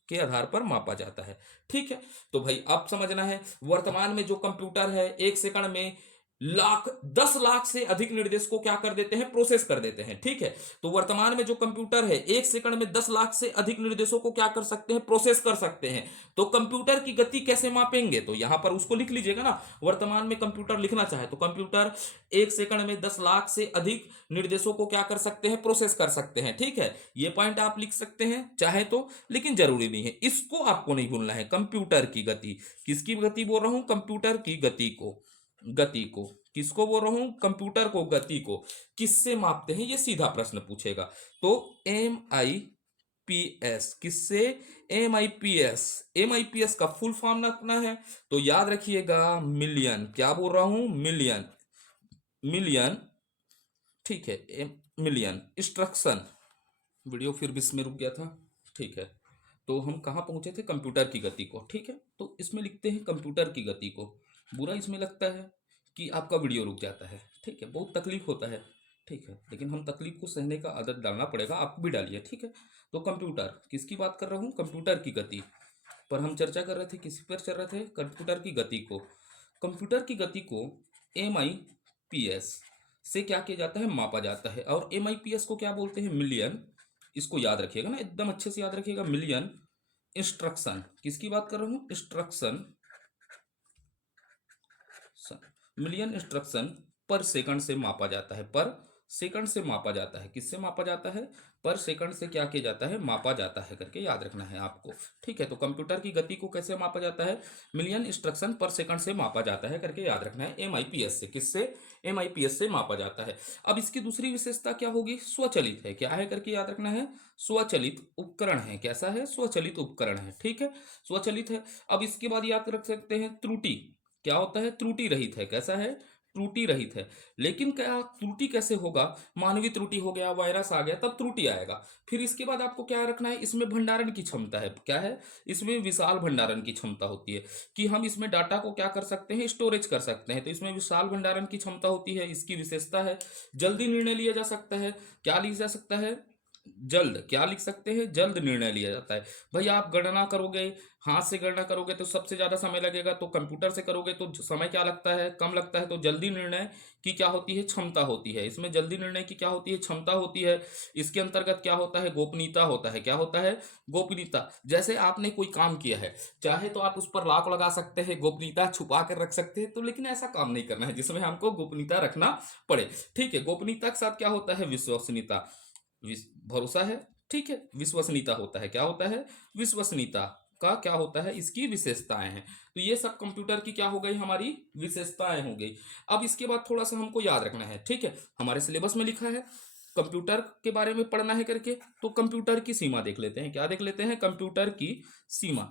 के आधार पर मापा जाता है। ठीक है, तो भाई अब समझना है, वर्तमान में जो कंप्यूटर है एक सेकंड में 10 लाख से अधिक निर्देश को क्या कर देते हैं, प्रोसेस कर देते हैं। ठीक है, तो वर्तमान में जो कंप्यूटर है एक सेकंड में 10 लाख से अधिक निर्देशों को क्या कर सकते हैं, प्रोसेस कर सकते हैं। तो कंप्यूटर की गति कैसे मापेंगे, तो यहां पर उसको लिख लीजिएगा ना। वर्तमान में कंप्यूटर लिखना चाहे तो कंप्यूटर एक सेकंड में 10 लाख से अधिक निर्देशों को क्या कर सकते हैं, प्रोसेस कर सकते हैं। ठीक है, ये पॉइंट आप लिख सकते हैं चाहे तो, लेकिन जरूरी नहीं है, इसको आपको नहीं भूलना है। कंप्यूटर की गति, किसकी गति बोल रहा हूं, कंप्यूटर की गति को किसको बोल रहा हूं, कंप्यूटर को, गति को किससे मापते हैं, ये सीधा प्रश्न पूछेगा। तो MIPS, किससे, MIPS का फुल फॉर्म रखना है तो याद रखिएगा, मिलियन, क्या बोल रहा हूं, मिलियन। ठीक है, मिलियन इंस्ट्रक्शन, वीडियो फिर बीच में रुक गया था। ठीक है, तो हम कहाँ पहुंचे थे, कंप्यूटर की गति को। ठीक है, तो इसमें लिखते हैं कंप्यूटर की गति को। बुरा इसमें लगता है कि आपका वीडियो रुक जाता है। ठीक है, बहुत तकलीफ होता है। ठीक है, लेकिन हम तकलीफ को सहने का आदत डालना पड़ेगा, आप भी डालिए। ठीक है, तो कंप्यूटर, किसकी बात कर रहा हूँ, कंप्यूटर की गति पर हम चर्चा कर रहे थे। किसी पर चल रहे थे, कंप्यूटर की गति को। कंप्यूटर की गति को MIPS से क्या किया जाता है, मापा जाता है। और MIPS को क्या बोलते हैं, मिलियन। इसको याद रखिएगा ना, एकदम अच्छे से याद रखिएगा, मिलियन इंस्ट्रक्शन, किसकी बात कर रहा हूं, मिलियन इंस्ट्रक्शन पर सेकंड से मापा जाता है, पर सेकंड से मापा जाता है। किससे मापा जाता है, पर सेकंड से क्या किया जाता है, मापा जाता है करके याद रखना है आपको। ठीक है, तो कंप्यूटर की गति को कैसे मापा जाता है, मिलियन इंस्ट्रक्शन पर सेकंड से मापा जाता है करके याद रखना है। MIPS से, किससे, MIPS से मापा जाता है। अब इसकी दूसरी विशेषता क्या होगी, स्वचालित है। क्या है करके याद रखना है, स्वचालित उपकरण है। कैसा है, स्वचालित उपकरण है। ठीक है, स्वचालित है। अब इसके बाद याद रख सकते हैं, त्रुटि, क्या होता है, त्रुटि रहित है। कैसा है, त्रुटि रहित है। लेकिन क्या त्रुटि कैसे होगा, मानवीय त्रुटि हो गया, वायरस आ गया, तब त्रुटि आएगा। फिर इसके बाद आपको क्या रखना है, इसमें भंडारण की क्षमता है। क्या है, इसमें विशाल भंडारण की क्षमता होती है, कि हम इसमें डाटा को क्या कर सकते हैं, स्टोरेज कर सकते हैं। तो इसमें विशाल भंडारण की क्षमता होती है, इसकी विशेषता है। जल्दी निर्णय लिया जा सकता है। क्या लिया जा सकता है, जल्द क्या लिख सकते हैं, जल्द निर्णय लिया जाता है। भाई आप गणना करोगे, हाथ से गणना करोगे तो सबसे ज्यादा समय लगेगा, तो कंप्यूटर से करोगे तो समय क्या लगता है, कम लगता है। तो जल्दी निर्णय की क्या होती है, क्षमता होती है। इसमें जल्दी निर्णय की क्या होती है, क्षमता होती है। इसके अंतर्गत क्या होता है, गोपनीयता होता है। क्या होता है, गोपनीयता। जैसे आपने कोई काम किया है, चाहे तो आप उस पर लॉक लगा सकते हैं, गोपनीयता छुपा कर रख सकते हैं, तो लेकिन ऐसा काम नहीं करना है जिसमें हमको गोपनीयता रखना पड़े। ठीक है, गोपनीयता के साथ क्या होता है, विश्वसनीयता। भरोसा है, ठीक है, विश्वसनीयता होता है। क्या होता है, विश्वसनीयता का क्या होता है, इसकी विशेषताएं हैं। तो ये सब कंप्यूटर की क्या हो गई, हमारी विशेषताएं हो गई। अब इसके बाद थोड़ा सा हमको याद रखना है, ठीक है। हमारे सिलेबस में लिखा है कंप्यूटर के बारे में पढ़ना है करके, तो कंप्यूटर की सीमा देख लेते हैं। क्या देख लेते हैं, कंप्यूटर की सीमा।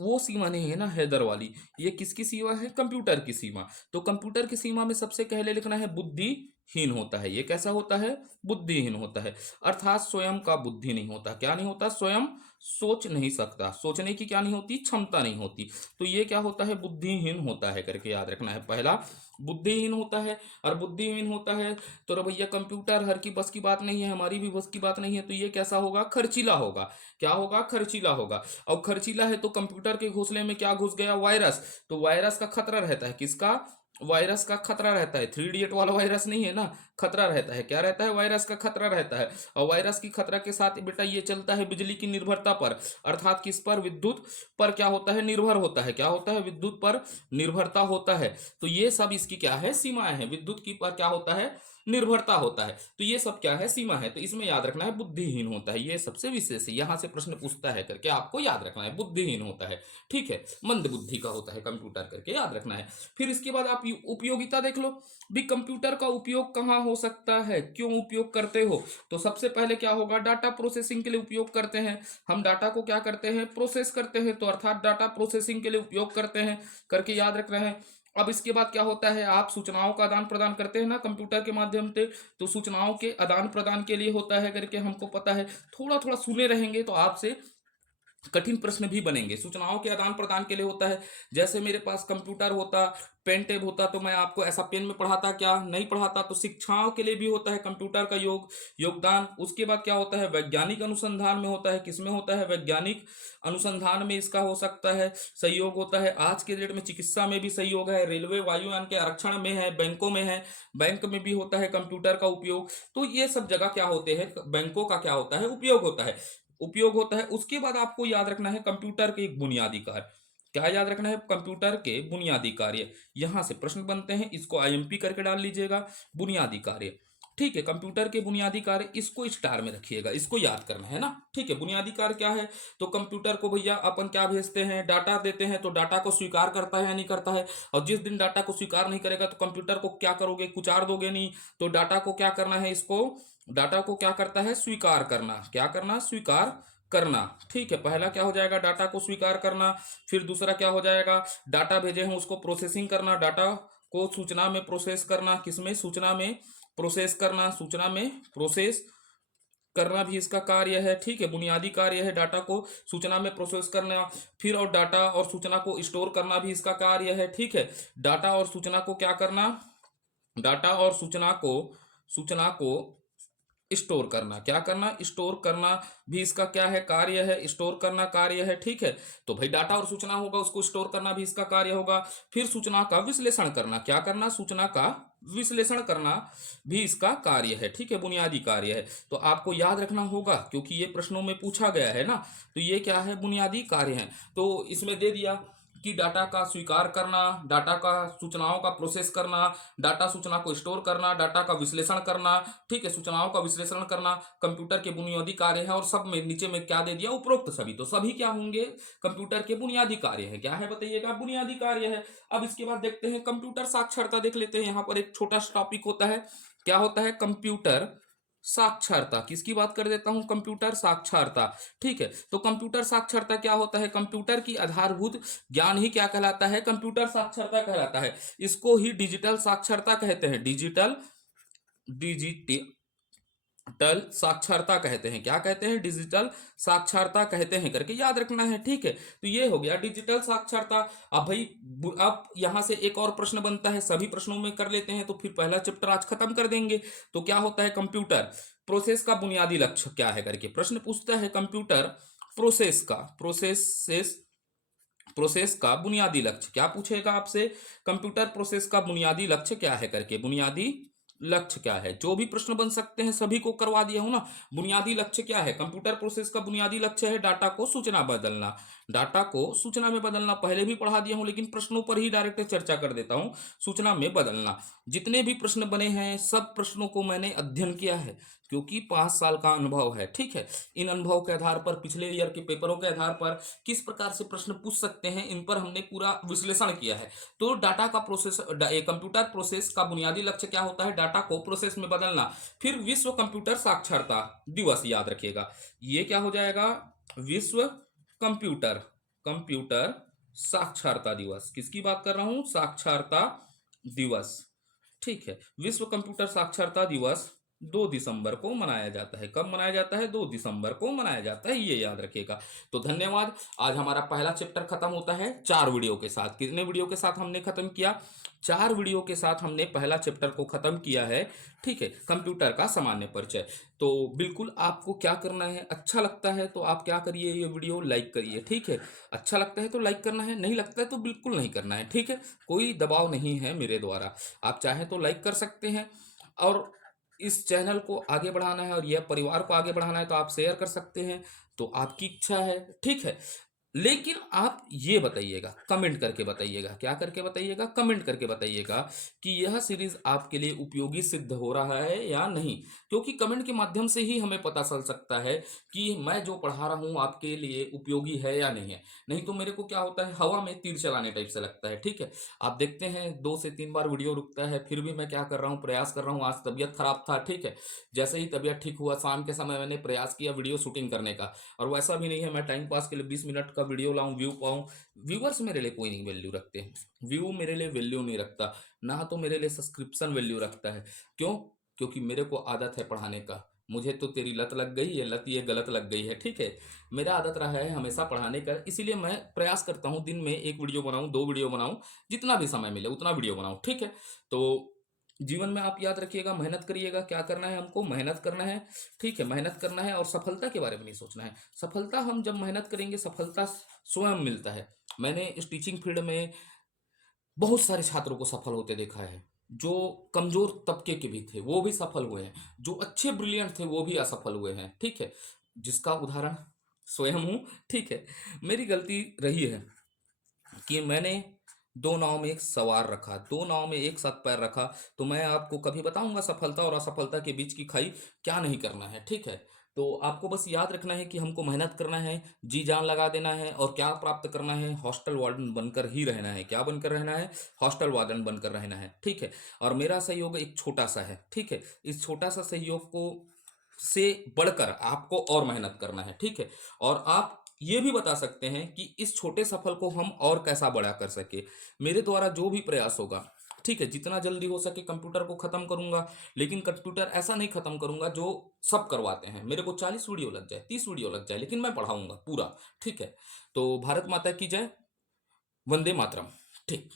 वो सीमा नहीं है ना हैदर वाली, ये किसकी सीमा है, कंप्यूटर की सीमा। तो कंप्यूटर की सीमा में सबसे पहले लिखना है बुद्धिहीन होता है। ये कैसा होता है, बुद्धिहीन होता है। अर्थात स्वयं का बुद्धि नहीं होता। क्या नहीं होता, स्वयं सोच नहीं सकता, सोचने की क्या नहीं होती, क्षमता नहीं होती। तो ये क्या होता है, बुद्धिहीन होता है करके याद रखना है। पहला बुद्धिहीन होता है, और बुद्धिहीन होता है तो रे भैया कंप्यूटर हर की बस की बात नहीं है, हमारी भी बस की बात नहीं है। तो ये कैसा होगा, खर्चीला होगा। क्या होगा, खर्चीला होगा। और खर्चीला है तो कंप्यूटर के घोंसले में क्या घुस गया, वायरस। तो वायरस का खतरा रहता है, किसका, वायरस का खतरा रहता है। 3 इडियट वाला वायरस नहीं है ना, खतरा रहता है। क्या रहता है, वायरस का खतरा रहता है। और वायरस की खतरा के साथ बेटा ये चलता है बिजली की निर्भरता पर, अर्थात किस पर, विद्युत पर क्या होता है, निर्भर होता है। क्या होता है, विद्युत पर निर्भरता होता है। तो ये सब इसकी क्या है, सीमाएं हैं। विद्युत की पर क्या होता है, निर्भरता होता है। तो ये सब क्या है, सीमा है। तो इसमें याद रखना है बुद्धिहीन होता है, ये सबसे विशेष है। यहां से प्रश्न पूछता है करके आपको याद रखना है, बुद्धिहीन होता है। ठीक है, मंद बुद्धि का होता है कंप्यूटर करके याद रखना है। फिर इसके बाद आप उपयोगिता देख लो भी, कंप्यूटर का उपयोग कहाँ हो सकता है, क्यों उपयोग करते हो। तो सबसे पहले क्या होगा, डाटा प्रोसेसिंग के लिए उपयोग करते हैं। हम डाटा को क्या करते हैं, प्रोसेस करते हैं, तो अर्थात डाटा प्रोसेसिंग के लिए उपयोग करते हैं करके याद रख रहे हैं। अब इसके बाद क्या होता है, आप सूचनाओं का आदान प्रदान करते हैं ना कंप्यूटर के माध्यम से, तो सूचनाओं के आदान प्रदान के लिए होता है करके हमको पता है। थोड़ा थोड़ा सुने रहेंगे तो आपसे कठिन प्रश्न भी बनेंगे। सूचनाओं के आदान प्रदान के लिए होता है। जैसे मेरे पास कंप्यूटर होता, पेन टेब होता, तो मैं आपको ऐसा पेन में पढ़ाता, क्या नहीं पढ़ाता। तो शिक्षाओं के लिए भी होता है कंप्यूटर का योगदान। उसके बाद क्या होता है, वैज्ञानिक अनुसंधान में होता है। किसमें होता है, वैज्ञानिक अनुसंधान में इसका हो सकता है सहयोग होता है। आज के डेट में चिकित्सा में भी सहयोग है, रेलवे वायुयान के आरक्षण में है, बैंकों में है, बैंक में भी होता है कंप्यूटर का उपयोग। तो ये सब जगह क्या होते हैं, बैंकों का क्या होता है, उपयोग होता है, उपयोग होता है। उसके बाद आपको याद रखना है कंप्यूटर के एक बुनियादी कार्य। क्या याद रखना है, कंप्यूटर के बुनियादी कार्य। यहां से प्रश्न बनते हैं, इसको आईएमपी करके डाल लीजिएगा, बुनियादी कार्य। ठीक है, कंप्यूटर के बुनियादी कार्य, इसको स्टार में रखिएगा, इसको याद करना है ना। ठीक है, बुनियादी कार्य क्या है, तो कंप्यूटर को भैया अपन क्या भेजते हैं, डाटा देते हैं, तो डाटा को स्वीकार करता है या नहीं करता है। और जिस दिन डाटा को स्वीकार नहीं करेगा तो कंप्यूटर को क्या करोगे, कुचार दोगे नहीं। तो डाटा को क्या करना है, इसको डाटा को क्या करता है, स्वीकार करना। क्या करना, स्वीकार करना। ठीक है, पहला क्या हो जाएगा, डाटा को स्वीकार करना। फिर दूसरा क्या हो जाएगा, डाटा भेजे हैं उसको प्रोसेसिंग करना, डाटा को सूचना में प्रोसेस करना। किसमें, सूचना में प्रोसेस करना, सूचना में प्रोसेस करना भी इसका कार्य है। ठीक है, बुनियादी कार्य है डाटा को सूचना में प्रोसेस करना। फिर और डाटा और सूचना को स्टोर करना भी इसका कार्य है। ठीक है, डाटा और सूचना को क्या करना, डाटा और सूचना को स्टोर करना। क्या करना, स्टोर करना भी इसका क्या है, कार्य है, स्टोर करना कार्य है। ठीक है, तो भाई डाटा और सूचना होगा, उसको स्टोर करना भी इसका कार्य होगा। फिर सूचना का विश्लेषण करना। क्या करना, सूचना का विश्लेषण करना भी इसका कार्य है। ठीक है, बुनियादी कार्य है। तो आपको याद रखना होगा क्योंकि ये प्रश्नों में पूछा गया है ना। तो ये क्या है, बुनियादी कार्य है। तो इसमें दे दिया कि डाटा का स्वीकार करना, डाटा का सूचनाओं का प्रोसेस करना, डाटा सूचना को स्टोर करना, डाटा का विश्लेषण करना। ठीक है, सूचनाओं का विश्लेषण करना कंप्यूटर के बुनियादी कार्य है। और सब में नीचे में क्या दे दिया, उपरोक्त सभी। तो सभी क्या होंगे, कंप्यूटर के बुनियादी कार्य है। क्या है बताइएगा, बुनियादी कार्य है। अब इसके बाद देखते हैं कंप्यूटर साक्षरता देख लेते हैं। यहाँ पर एक छोटा सा टॉपिक होता है, क्या होता है, कंप्यूटर साक्षरता। किसकी बात कर देता हूं, कंप्यूटर साक्षरता। ठीक है, तो कंप्यूटर साक्षरता क्या होता है, कंप्यूटर की आधारभूत ज्ञान ही क्या कहलाता है, कंप्यूटर साक्षरता कहलाता है। इसको ही डिजिटल साक्षरता कहते हैं, डिजिटल डिजिटल डिजिटल साक्षरता कहते हैं। क्या कहते हैं? डिजिटल साक्षरता कहते हैं करके याद रखना है, ठीक है। तो ये हो गया डिजिटल साक्षरता। अब भाई अब यहां से एक और प्रश्न बनता है, सभी प्रश्नों में कर लेते हैं तो फिर पहला चैप्टर आज खत्म कर देंगे। तो क्या होता है कंप्यूटर प्रोसेस का बुनियादी लक्ष्य क्या है करके प्रश्न पूछता है। कंप्यूटर प्रोसेस का बुनियादी लक्ष्य क्या पूछेगा आपसे? कंप्यूटर प्रोसेस का बुनियादी लक्ष्य क्या है करके, बुनियादी लक्ष्य क्या है? जो भी प्रश्न बन सकते हैं सभी को करवा दिया हूं ना। बुनियादी लक्ष्य क्या है? कंप्यूटर प्रोसेस का बुनियादी लक्ष्य है डाटा को सूचना बदलना। डाटा को सूचना में बदलना पहले भी पढ़ा दिया हूं, लेकिन प्रश्नों पर ही डायरेक्ट चर्चा कर देता हूं। सूचना में बदलना, जितने भी प्रश्न बने हैं सब प्रश्नों को मैंने अध्ययन किया है, क्योंकि 5 साल का अनुभव है, ठीक है। इन अनुभव के आधार पर, पिछले ईयर के पेपरों के आधार पर किस प्रकार से प्रश्न पूछ सकते हैं, इन पर हमने पूरा विश्लेषण किया है। तो डाटा का प्रोसेस, कंप्यूटर प्रोसेस का बुनियादी लक्ष्य क्या होता है? डाटा को प्रोसेस में बदलना। फिर विश्व कंप्यूटर साक्षरता दिवस याद रखिएगा, ये क्या हो जाएगा? विश्व कंप्यूटर कंप्यूटर साक्षरता दिवस। किसकी बात कर रहा हूं? साक्षरता दिवस, ठीक है। विश्व कंप्यूटर साक्षरता दिवस 2 दिसंबर को मनाया जाता है। कब मनाया जाता है? 2 दिसंबर को मनाया जाता है, ये याद रखिएगा। तो धन्यवाद। आज हमारा पहला चैप्टर खत्म होता है 4 वीडियो के साथ। कितने वीडियो के साथ हमने खत्म किया? 4 वीडियो के साथ हमने पहला चैप्टर को खत्म किया है, ठीक है। कंप्यूटर का सामान्य परिचय। तो बिल्कुल आपको क्या करना है, अच्छा लगता है तो आप क्या करिए, ये वीडियो लाइक करिए, ठीक है। अच्छा लगता है तो लाइक करना है, नहीं लगता है तो बिल्कुल नहीं करना है, ठीक है। कोई दबाव नहीं है मेरे द्वारा, आप चाहें तो लाइक कर सकते हैं। और इस चैनल को आगे बढ़ाना है और यह परिवार को आगे बढ़ाना है तो आप शेयर कर सकते हैं, तो आपकी इच्छा है, ठीक है। लेकिन आप ये बताइएगा, कमेंट करके बताइएगा, क्या करके बताइएगा? कमेंट करके बताइएगा कि यह सीरीज आपके लिए उपयोगी सिद्ध हो रहा है या नहीं। क्योंकि कमेंट के माध्यम से ही हमें पता चल सकता है कि मैं जो पढ़ा रहा हूं आपके लिए उपयोगी है या नहीं है। नहीं तो मेरे को क्या होता है, हवा में तीर चलाने टाइप से लगता है, ठीक है। आप देखते हैं 2 से 3 बार वीडियो रुकता है, फिर भी मैं क्या कर रहा हूँ, प्रयास कर रहा हूँ। आज तबीयत खराब था, ठीक है। जैसे ही तबीयत ठीक हुआ, शाम के समय मैंने प्रयास किया वीडियो शूटिंग करने का। और वैसा भी नहीं है मैं टाइम पास के लिए 20 मिनट का वीडियो लाऊं, व्यू पाऊं। व्यूअर्स मेरे लिए कोई नहीं वैल्यू रखते हैं, व्यू मेरे लिए वैल्यू नहीं रखता, ना तो मेरे लिए सब्सक्रिप्शन वैल्यू रखता है। क्यों? क्योंकि मेरे को आदत है पढ़ाने का। मुझे तो तेरी लत लग गई, ये लत ये गलत लग गई है, ठीक है। मेरा आदत रहा है हमेशा पढ़ाने का, इसीलिए मैं प्रयास करता हूँ दिन में 1 वीडियो बनाऊं, 2 वीडियो बनाऊं, जितना भी समय मिले उतना वीडियो बनाऊं, ठीक है। तो जीवन में आप याद रखिएगा, मेहनत करिएगा। क्या करना है हमको? मेहनत करना है, ठीक है। मेहनत करना है और सफलता के बारे में नहीं सोचना है। सफलता हम जब मेहनत करेंगे, सफलता स्वयं मिलता है। मैंने इस टीचिंग फील्ड में बहुत सारे छात्रों को सफल होते देखा है। जो कमजोर तबके के भी थे वो भी सफल हुए हैं, जो अच्छे ब्रिलियंट थे वो भी असफल हुए हैं, ठीक है। जिसका उदाहरण स्वयं हूं, ठीक है। मेरी गलती रही है कि मैंने 2 नाव में एक सवार रखा, 2 नाव में एक साथ पैर रखा। तो मैं आपको कभी बताऊंगा सफलता और असफलता के बीच की खाई क्या नहीं करना है, ठीक है। तो आपको बस याद रखना है कि हमको मेहनत करना है, जी जान लगा देना है, और क्या प्राप्त करना है? हॉस्टल वार्डन बनकर ही रहना है। क्या बनकर रहना है? हॉस्टल वार्डन बनकर रहना है, ठीक है। और मेरा सहयोग एक छोटा सा है, ठीक है। इस छोटा सा सहयोग को से बढ़कर आपको और मेहनत करना है, ठीक है। और आप ये भी बता सकते हैं कि इस छोटे सफल को हम और कैसा बड़ा कर सके। मेरे द्वारा जो भी प्रयास होगा, ठीक है, जितना जल्दी हो सके कंप्यूटर को खत्म करूंगा। लेकिन कंप्यूटर ऐसा नहीं खत्म करूंगा जो सब करवाते हैं। मेरे को 40 वीडियो लग जाए, 30 वीडियो लग जाए, लेकिन मैं पढ़ाऊंगा पूरा, ठीक है। तो भारत माता की जय, वंदे मातरम, ठीक।